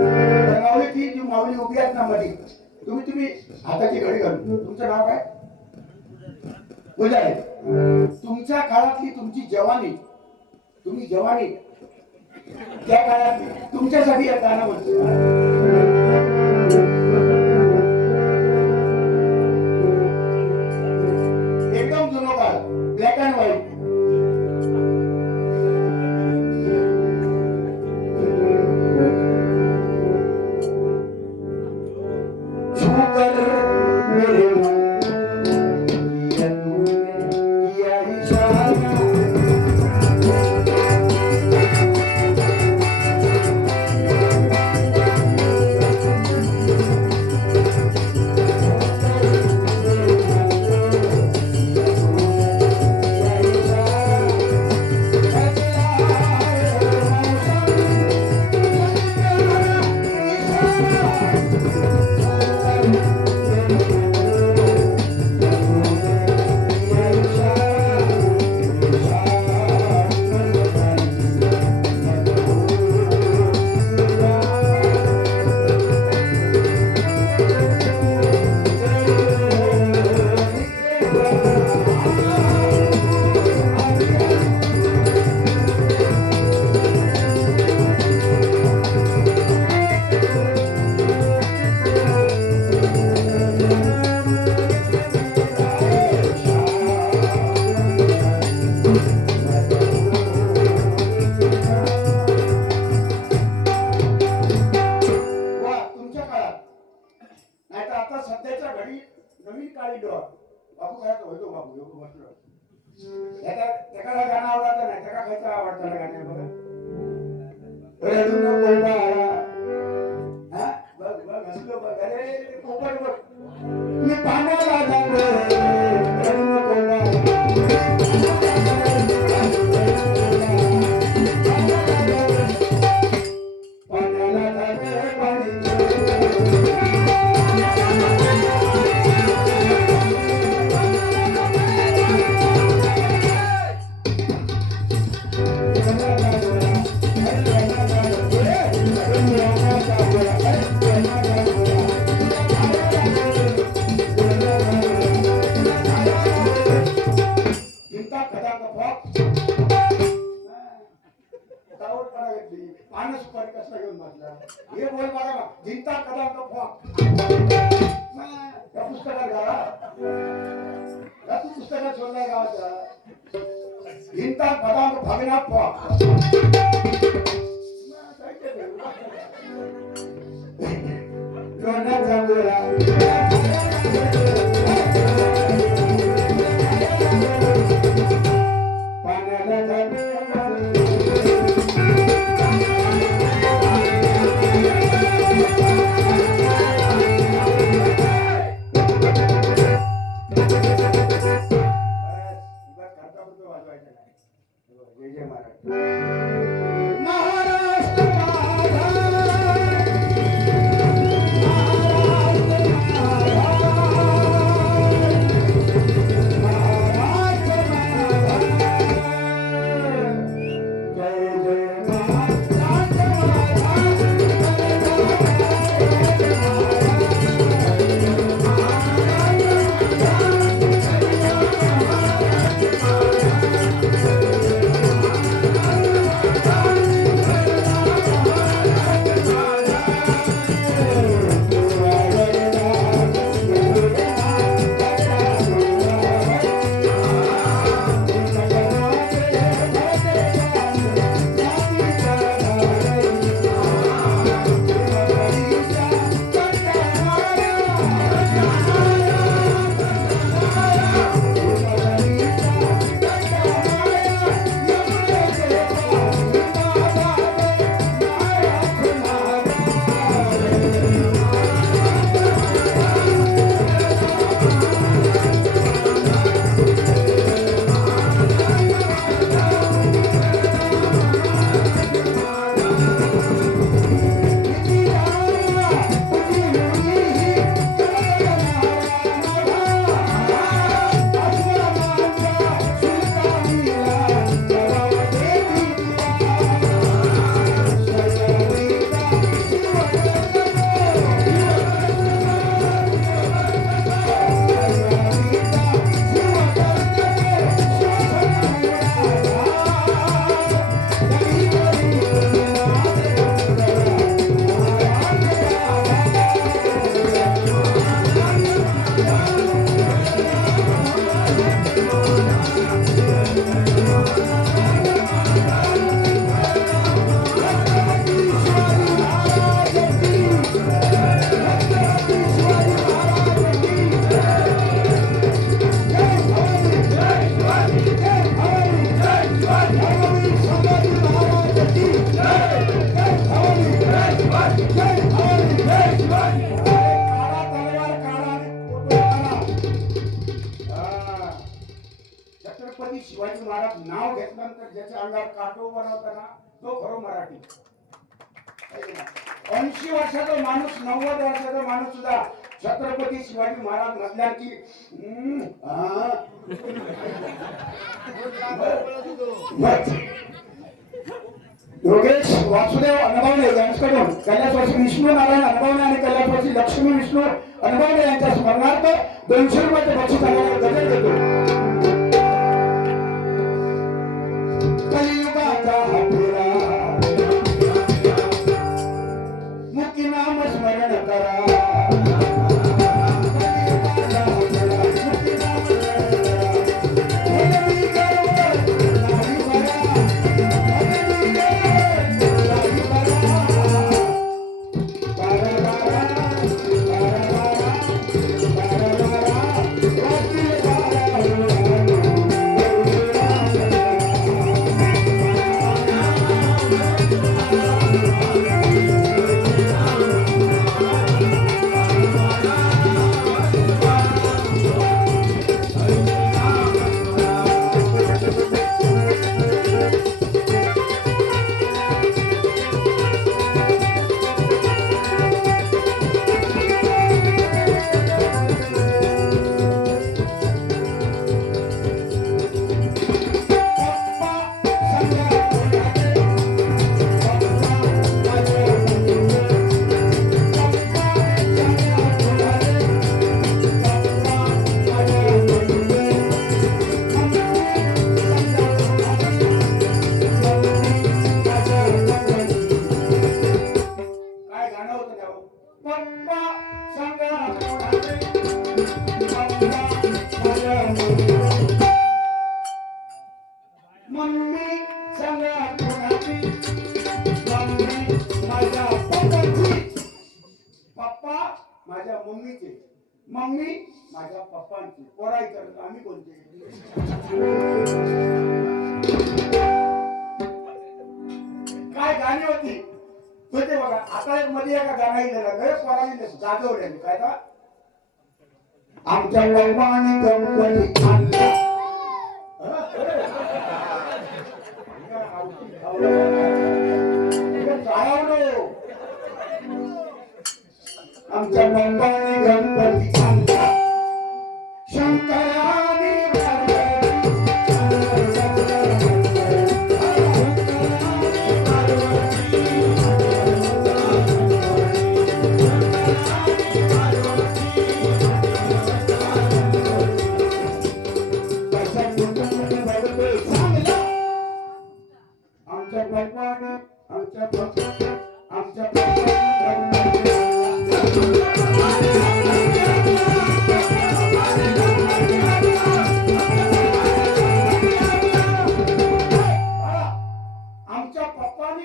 माऊली ती जी माऊली उभी आहेत ना मध्ये तुम्ही हाताची घडी घालून तुमचं नाव काय? पुजारी. तुमच्या काळातली तुमची जवानी त्या काळातली तुमच्यासाठी या गाणं म्हणतो. एकदम जुनो काळ, ब्लॅक अँड व्हाईट. एखादा गाणं आवडतं नाही त्याला खायचं आवडतं ना गाणं बघा. रडू नको बाळा, हा बघ बघ हसलो बघ, अरे पोपट बघ मी पाण्याला जातो, रडू नको बाळा. कदांग फॉक तावड पडा घेतली पानस पर कसला घेऊन बसला हे बोल बघा जिंता कदांग फॉक त्या पुस्तकात घाला त्या पुस्तकात शोधलाय गावाचा जिंता कदांग भागना फॉक Ronald Zamora. छत्रपती शिवाजी महाराज नाव घेतल्यानंतर ज्याच्या अंगावर काटो बनवताना तो खरो मराठी 80 वर्षाचा माणूस 90 वर्षाचा माणूस सुद्धा छत्रपती शिवाजी महाराज म्हटल्या की योगेश वासुदेव अनुभवले यांच्याकडून कैलासवासी विष्णू नारायण अनुभवले आणि कैलासवासी लक्ष्मी विष्णू अनुभवले यांच्या स्मरणार्थ 200 रुपयाचे बक्षीस आलेला गजर देतो. कलियुगाचा हा फेरा मुक्ती नाम स्मरण करा. मम्मी सांगा कोणाची? मम्मी माझ्या पप्पाची. पप्पा माझ्या मम्मीचे, मम्मी माझ्या पप्पांची. पोराई करत आम्ही कोणते? काय गाणी होती होते बघा. आता एक मध्ये एका गाणं दिलं पोराने जागवले काय का आमच्या वैमानी गणपती आणला. आमच्या वैमानी गणपती आणला शंकराने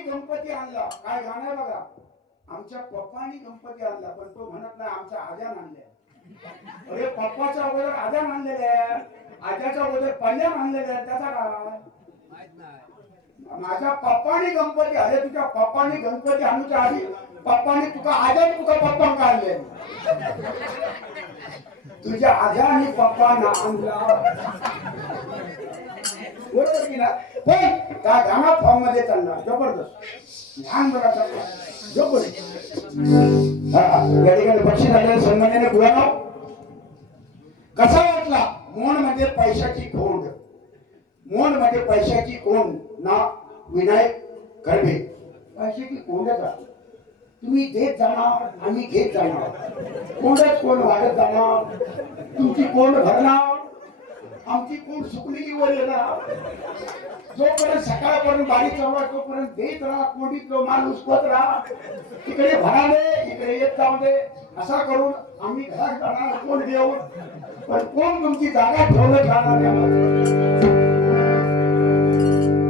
गणपती आणला. काय गाणं आहे बघा. आमच्या पप्पानी गणपती आणला पण तो म्हणत नाही आमच्या आज्यान आणल्या. अरे पप्पाच्या अगोदर आज्यान आणलेल्या, आज्याच्या अगोदर पल्ल्यान आणलेल्या. त्याचा काय माझ्या पप्पानी गणपती आले. तुझ्या पप्पानी गणपती आणूच्या आधी पप्पानी तुका आज्याने तुका पप्पा काढले. तुझ्या आज्याने पप्पाना आणला. बरोबर की ना? पण त्या गाणा फॉर्म मध्ये चालणार जबरदस्त लहान बघा जबरदस्त. या ठिकाणी बक्षीस आलेल्या सन्मान्याने गुलाव कसा वाटला? मोन मध्ये पैशाची खोंड, मोन मध्ये पैशाची खोंड ना विनायक गरबे. पैशाची कोंडच आहे. तुम्ही देत जाणार आम्ही घेत जाणार. कोंडच कोण वाढत जाणार. तुमची कोंड भरणार आमची कोण सुकलेली वर येणार. जोपर्यंत सकाळपर्यंत बारी चौरा तोपर्यंत देत राहा. कोंडीत तो माल उसपत राहा. इकडे भराले इकडे येत जाऊ दे. असा करून आम्ही घरात जाणार कोण घेऊन. पण कोण तुमची जागा ठेवलं जाणार.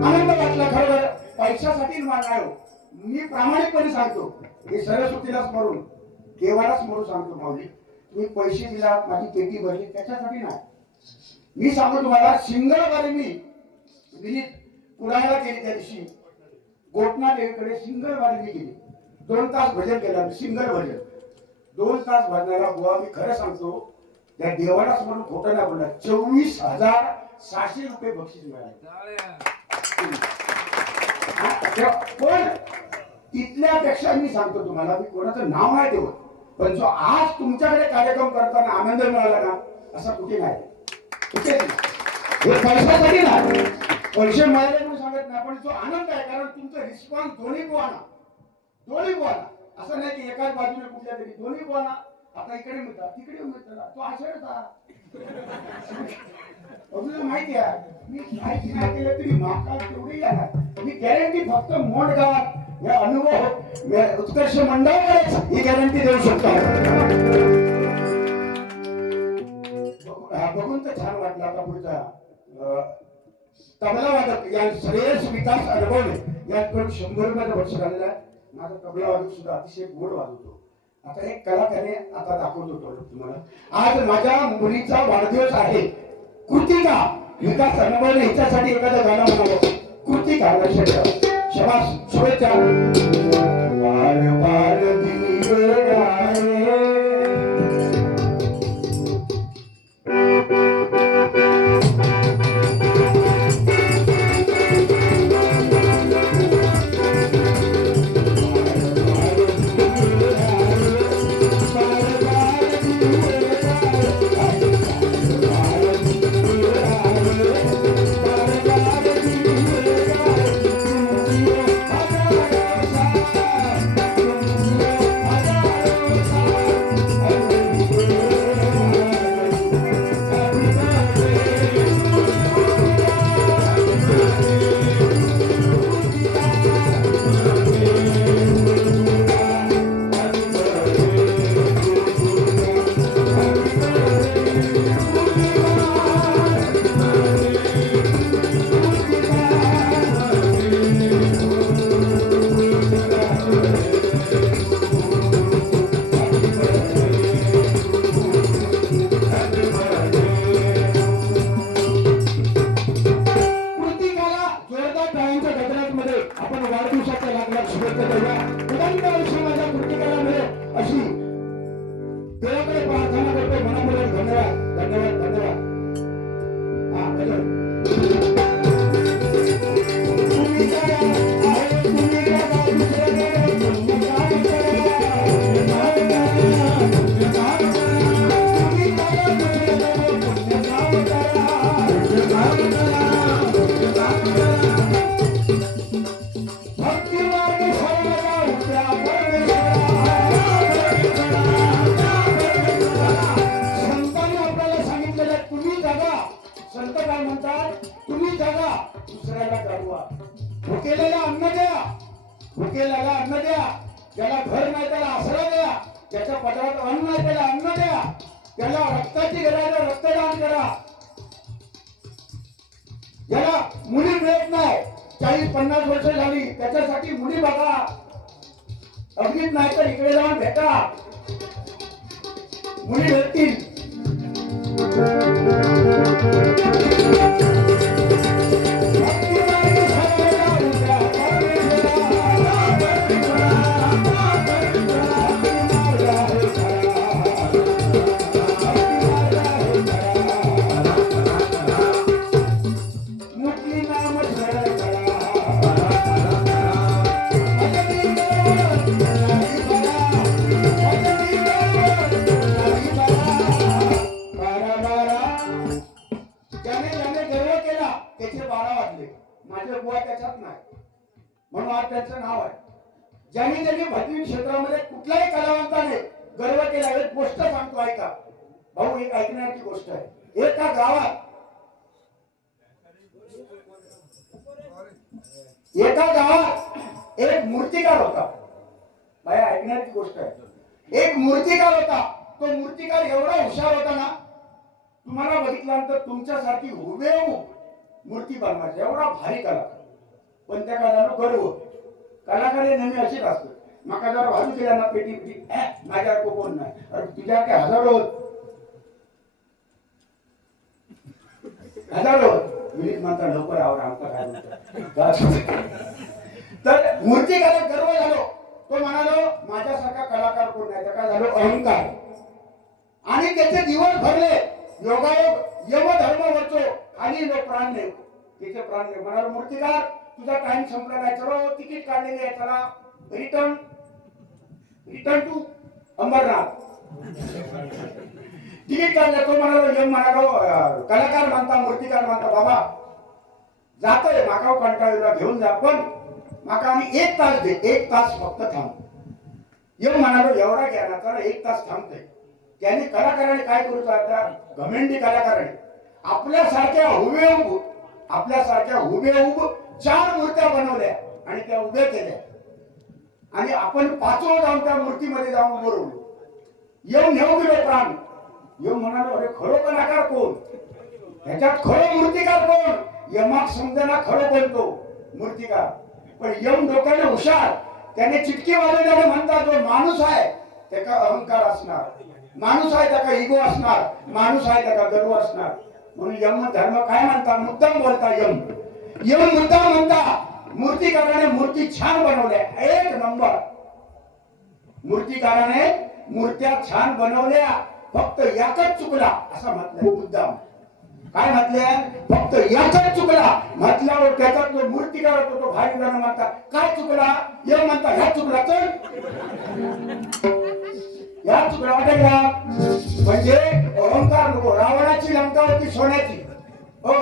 आनंद वाटला खरं. पैशासाठी मागणार मी प्रामाणिकपणे सांगतो. हे सरस्वतीला स्मरून देवाला स्मरून सांगतो. माऊली तुम्ही पैसे दिला माझी पेटी भरली त्याच्यासाठी नाही. मी सांगतो तुम्हाला सिंगलवारी मी विनीत पुण्याला गेली त्या दिवशी गोटना देवीकडे सिंगलवारी मी गेली. 2 तास भजन केलं. सिंगल भजन 2 तास भजनाला बुवा मी खरं सांगतो त्या देवालाच म्हणून खोटं नाही बोलला. 24,600 रुपये बक्षीस मिळाले. पण तिथल्यापेक्षा मी सांगतो तुम्हाला मी कोणाचं नाव नाही ठेवत पण जो आज तुमच्याकडे कार्यक्रम करताना आनंद मिळाला ना असा कुठे नाही. हे पैशासाठी नाही. पैसे मिळाले म्हणून सांगत नाही पण जो आनंद आहे कारण तुमचा रिस्पॉन्स दोन्ही बुवाना असं नाही की एकाच बाजूने कुठल्या तरी दोन्ही बुवाना. आता इकडे मिळतात तिकडे मिळतात. तो आश्चर्यता तुला माहिती आहे. मी माहिती नाही केलं तरी माका तेवढी येणार. मी गॅरंटी फक्त मोठगावात या अनुभव उत्कर्ष मंडळाकडेच ही गॅरंटी देऊ शकतो. बघून तर छान वाटलं. आता पुढचा तबला वादक या श्रेयस विकास अनुभवले याकडून 100 रुपयाचं बक्षीस आलेलं आहे. माझा तबला वादक सुद्धा अतिशय गोड वाजवतो. आता एक कलाकाराने आता दाखवतो तुम्हाला. आज माझ्या मुलीचा वाढदिवस आहे. कृतिका विकास अनुभवले हिच्यासाठी एखादं गाणं म्हणावं. कृतिका लक्षात शबाश शुभेच्छा. जोरदार टाळ्यांच्या गजरामध्ये आपण वाढदिवसाच्या लाख शुभेच्छा देऊया. उदंड आयुष्य माझ्या कृतिकाला मिळेल अशी देवाकडे प्रार्थना करतो. मनापूर्वक धन्यवाद धन्यवाद धन्यवाद. हा गजर तुम्ही करा आहे तुम्ही करा दुसऱ्याकडे तुम्ही काम करा तुम्ही काम करा तुम्ही काम करा तुम्ही करा दुसऱ्याकडे तुम्ही काम करा तुम्ही काम करा तुम्ही काम करा. भक्ती मार्ग सोडला उद्या संतांनी आपल्याला सांगितलेलं आहे, तुम्ही जगा. संत काय म्हणतात? तुम्ही जगा दुसऱ्याला जगवा. भुकेलेला अन्न द्या, भुकेलेला अन्न द्या. ज्याला घर नाही त्याला आसरा द्या, ज्याच्या पदरात अन्न नाही त्याला अन्न द्या, त्याला रक्ताची गरज आहे रक्तदान करा. ज्याला मुली मिळत नाही 40-50 वर्ष झाली त्याच्यासाठी मुली बघा. अगदीच नाही तर इकडे जाऊन भेटा, मुली भेटतील. माझे बुवा त्याच्यात नाही म्हणून आज त्यांचं नाव आहे. ज्यांनी त्यांनी भजनी क्षेत्रामध्ये कुठल्याही कलावंताने गर्व केला. एक गोष्ट सांगतो ऐका भाऊ, एक ऐकण्याची गोष्ट आहे. एका गावात एक मूर्तिकार होता. बाया ऐकण्याची गोष्ट आहे. एक मूर्तिकार होता. तो मूर्तिकार एवढा हुशार होता ना, तुम्हाला बघितल्यानंतर तुमच्यासारखी हुबेहूब मूर्ती बनवायची, एवढा भारी कलाकार. पण त्या काळाला गर्व. कलाकार हे नेहमी असेच असतो. माका जर भाजू केला ना पेटी पेटी माझ्या कोण नाही. अरे तुझ्या काय हजारो मिनिट म्हणता लवकर आवर आमचा काय म्हणतो. तर मूर्तिकारात गर्व झालो. तो म्हणालो माझ्यासारखा कलाकार कोण नाही. काय झालो अहंकार. आणि त्याचे दिवस भरले. योगायोग यम धर्म वरचो आणि लोक प्राण नाही तिचे प्राण नाही. म्हणालो मूर्तिकार तुझा टाइम संपला नाही. चलो तिकीट काढलेली आहे, चला रिटर्न टू अंबरनाथ. तिकीट काढलं. तो म्हणालो यम म्हणालो कलाकार म्हणता मूर्तिकार म्हणता बाबा जातोय माकाव कंटाळीला घेऊन जा, पण माका आणि 1 तास दे, 1 तास फक्त थांब. यम म्हणालो एवढा घ्या ना, चला 1 तास थांबतोय. त्याने कलाकाराने काय करू आता घमेंडी कलाकाराने आपल्यासारख्या हुबेहूब 4 मूर्त्या बनवल्या आणि त्या उभ्या केल्या. आणि आपण 5वं जाऊन त्या मूर्तीमध्ये जाऊन बरोबर येऊन नेऊ गेलो प्राण. येऊन म्हणालो अरे खरो कलाकार कोण, ह्याच्यात खरो मूर्तिकार कोण. यमाक समजना खरो बोलतो मूर्तिकार. पण यम डोक्याने हुशार. त्याने चिटकी वाजवल्याने म्हणतात जो माणूस आहे त्याचा अहंकार असणार, माणूस आहे त्याचा इगो असणार, माणूस आहे त्याचा गर्व असणार. म्हणून यम धर्म काय म्हणता मुद्दाम बोलता. यम मुद्दाम म्हणता मूर्तिकाराने मूर्ती छान बनवल्या 1 नंबर. मूर्तिकाराने मूर्त्या छान बनवल्या, फक्त याकच चुकला असं म्हटलंय मुद्दाम. काय म्हटलंय फक्त याकच चुकला म्हटल्यावर त्याचा जो मूर्तिकार होतो तो भारी जण म्हणतात काय चुकला. यम म्हणता ह्या चुकला. तर या चुकला वाटेल म्हणजे अहंकार नको. रावणाची लंका होती सोन्याची. हो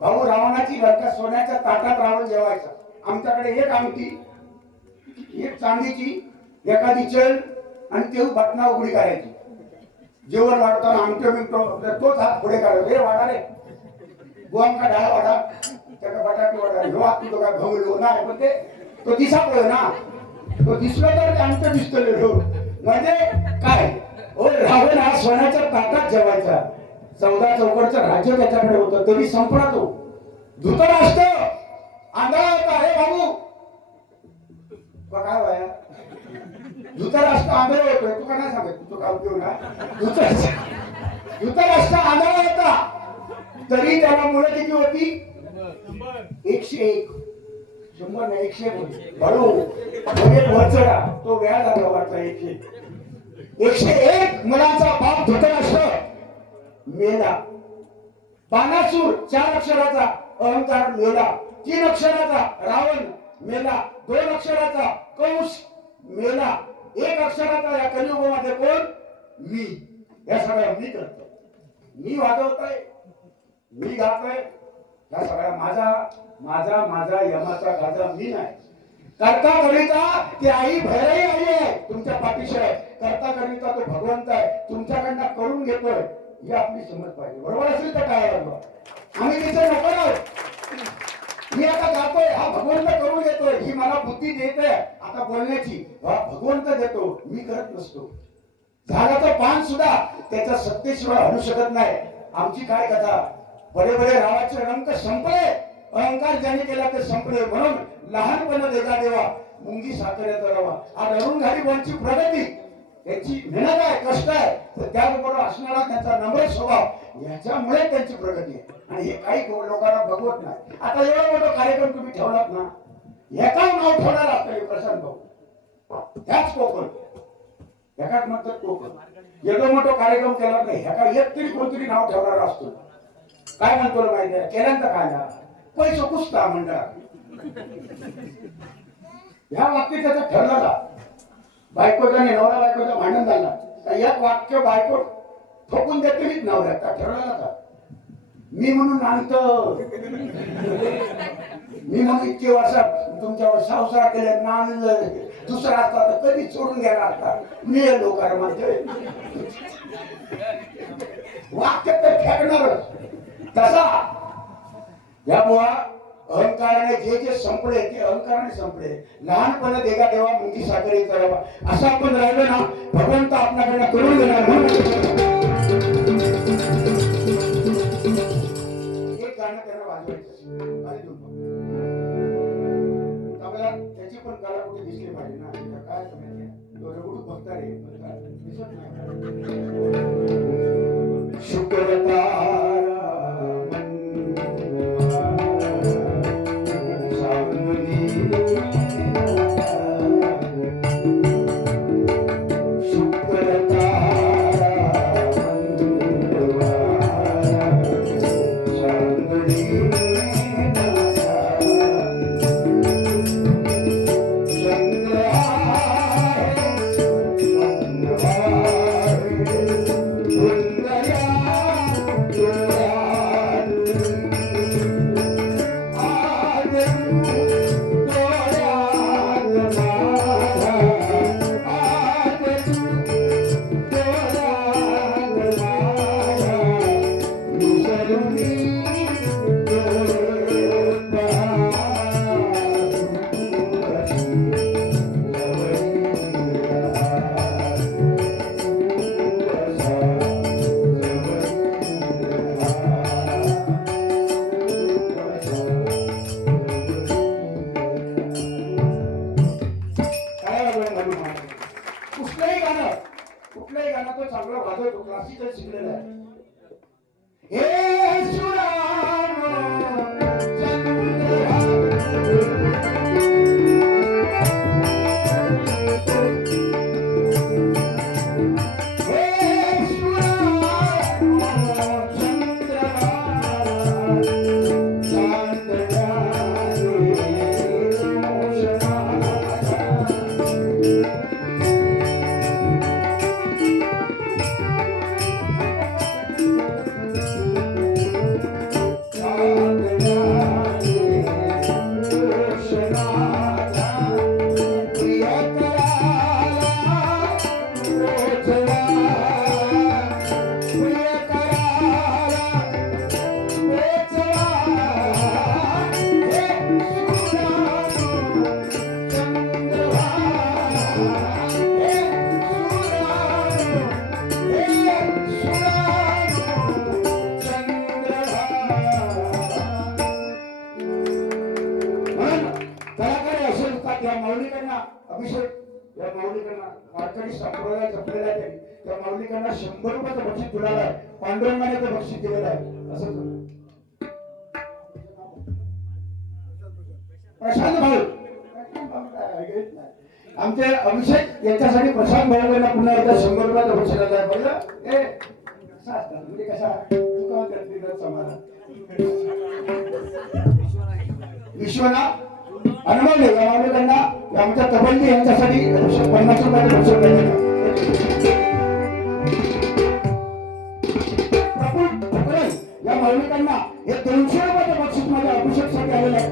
भाऊ रावणाची लंका सोन्याच्या ताटात रावण जेवायचा. आमच्याकडे एक अंगठी, एक चांदीची, एखादी चल आणि तेव्हा बटना उघडी करायची. जेवण वाढताना अंगठे मिळतो तोच हात पुढे काढतो. हे वाढा रे गोवांका डाळ वाढा त्याचा बटाटे वाढा ह्यो हात तुझं काय भंगलो नाही. पण ते तो दिसापळ ना, तो दिसला तर ते अंगठे दिसतो. म्हणजे काय ओ रावण हा सोन्याच्या ताटात जेवायचा. 14 चौकडचं राज्य त्याच्याकडे होतं तरी संपला तो. धृतराष्ट्र आंधळा होता. हे बाबू काय व्हाया धृतराष्ट्र आंधळा होतोय. तू का नाही सांगत तुझं काम घेऊन धृतराष्ट्र आंधळा होता तरी त्याला मुलं किती होती 101 100 नाही 101 बळू म्हणजे वरचढा तो वेळा झाला वाटता 101 मुलाचा बाप धृतराष्ट्र मेला. बाणासूर 4 अक्षराचा अहंकार मेला. 3 अक्षराचा रावण मेला. 2 अक्षराचा कंस मेला. 1 अक्षराचा या कलियुगामध्ये कोण? मी. या सगळ्या मी करतो, मी वाजवतोय, मी गातोय. या सगळ्या माझा माझा माझा यमाचा गाजा मी नाही. करता करिता ती आई भैराई आई आहे, तुमच्या पाठीशी आहे. करता करिता तो भगवंत आहे, तुमच्याकडनं करून घेतोय. ही आपली समज पाहिजे. बरोबर असेल तर काय आम्ही तिथे नको राहू. मी आता गातोय, हा भगवंत करून घेतोय. ही मला बुद्धी देते आता बोलण्याची, हा भगवंत देतो, मी करत नसतो. झाडाचं पान सुद्धा त्याच्या सत्तेशिवाय हलू शकत नाही. आमची काय कथा, बडे बडे रावाचे रंग संपले, अहंकार ज्याने केला ते संपले. म्हणून लहानपण देगा देवा, मुंगी साखरेचा रवा. आज अरुण घाडीबांची प्रगती, त्याची मेहनत आहे, कष्ट आहे, तर त्याबरोबर असणारा त्यांचा नम्र स्वभाव, याच्यामुळे त्यांची प्रगती आहे. आणि हे काही लोकांना बघवत नाही. आता एवढा मोठा कार्यक्रम तुम्ही ठेवलात ना, एका नाव ठेवणार असतं प्रशांत भाऊ, ह्याच कोकण, एकाच म्हणतात कोकण. एवढा मोठा कार्यक्रम केला नाही, ह्याका एक तरी कोणतरी नाव ठेवणार असतो. काय म्हणतो माहिती आहे, केल्यानंतर काय ना पैसे कुसता मंडळात. ह्या वाक्य त्याचा ठरला. बायकोचा आणि नवरा बायकोचा भांडण झाला, तर एक वाक्य बायको ठोकून देते नवऱ्याचा ठरवला का, मी म्हणून नांदतो, मी म्हणून इतके वर्षात तुमच्यावर संसार केले, नांदलं, दुसरा असता तर कधी सोडून गेला असता. मी लोकांना म्हणतोय वाक्य तर फेकणारच. तसा या बुवा अहंकाराने जे जे संपले ते अहंकाराने संपले. लहानपणे देगा देवा, मुंगी साखरे करावा, असं आपण राहिलो ना, भगवंत आपल्याकडनं करून देणार. एक गाणं त्यांना वाजवायचं, आपल्याला त्याची पण कला कुठे दिसली पाहिजे ना. काय एवढं बघता रे दिसत नाही. शुक्रता कुठलंही गाणं तो चांगला वाजवतो, क्लासिकल शिकलेला आहे. हे सुराम अभिषेक या माऊलीकडनं वारकरी संप्रदाय जपलेला आहे. त्या माऊलीकडनं 100 रुपयाचं बक्षीस दिलेलं आहे, पांडुरंगाने ते बक्षीस दिलेलं आहे. असं प्रशांत भाऊ आमचे अभिषेक यांच्यासाठी प्रशांत भाऊ यांना पुन्हा एकदा 100 रुपयाचा बक्षीस आहे. पहिलं ए म्हणजे कसा दुकान करते तर समाधान विश्वनाथ अनमोल त्यांना आमच्या कबड्डी यांच्यासाठी 50 रुपयाचं बक्षीस आहे. या माऊलिकांना हे 200 रुपयाचं बक्षीस माझ्या अभिषेकसाठी आलेलं आहे.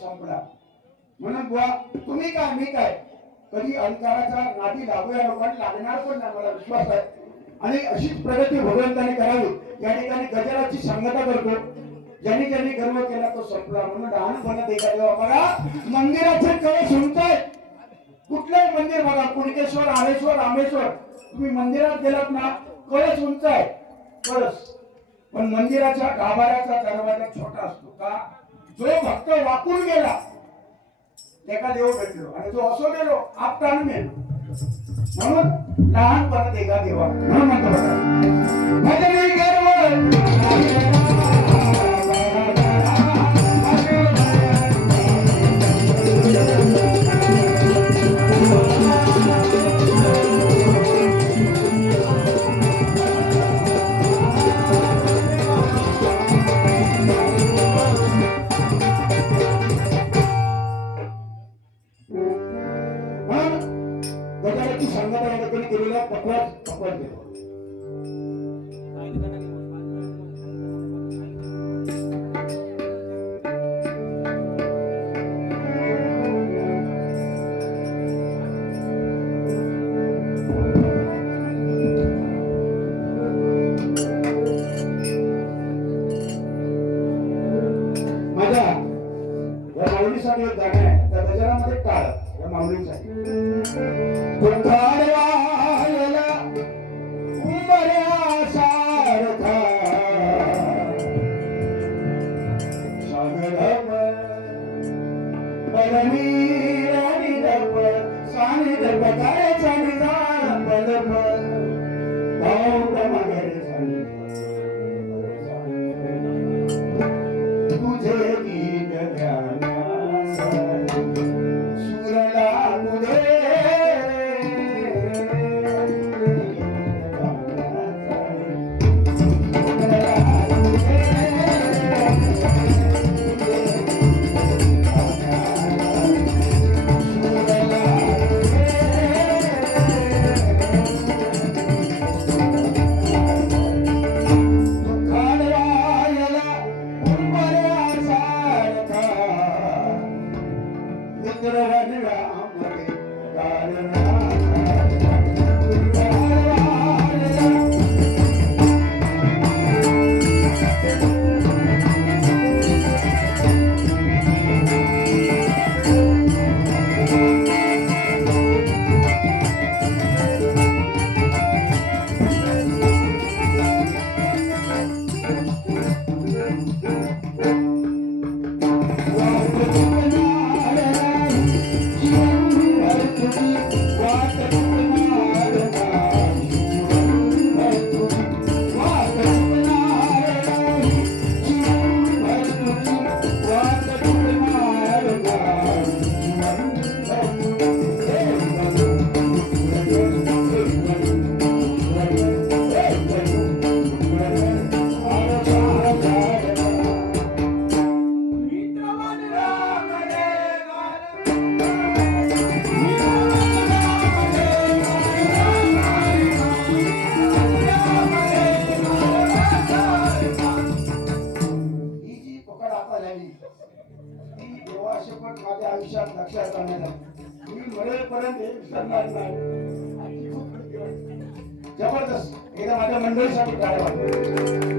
संपला. म्हणून बुवा तुम्ही काय मी काय कधी अंकाराचा नादी लागूया लोकांना लागणार पण नाही मला विश्वास आहे. आणि अशीच प्रगती भगवंताने करावी. या ठिकाणी गजराची सांगता करतो. ज्यांनी ज्यांनी गर्व केला तो संपला. म्हणून लहानपणा देखा देवा बघा मंदिराचे कळस उंचाय. कुठलंही मंदिर बघा कुणकेश्वर आलेश्वर रामेश्वर तुम्ही मंदिरात गेलात ना कळस उंच आहे कळस. पण मंदिराच्या गाभाऱ्याचा दरवाजा छोटा असतो का जो भक्त वाकून गेला त्याला देव भेटलो आणि जो असो गेलो आपटान मेलो. म्हणून लहानपणात एका देवा म्हणून म्हणतो बघा भजनी गर्व केलेला पकवाज देतो. माझ्या या माऊलीसाठी एक गाणं आहे. त्या गजरामध्ये टाळ या माऊलीसाठी तुझे गीत आणलाय. जबरदस्त. एकदा माझ्या मंडळीसाठी टाळ्या वाजवा.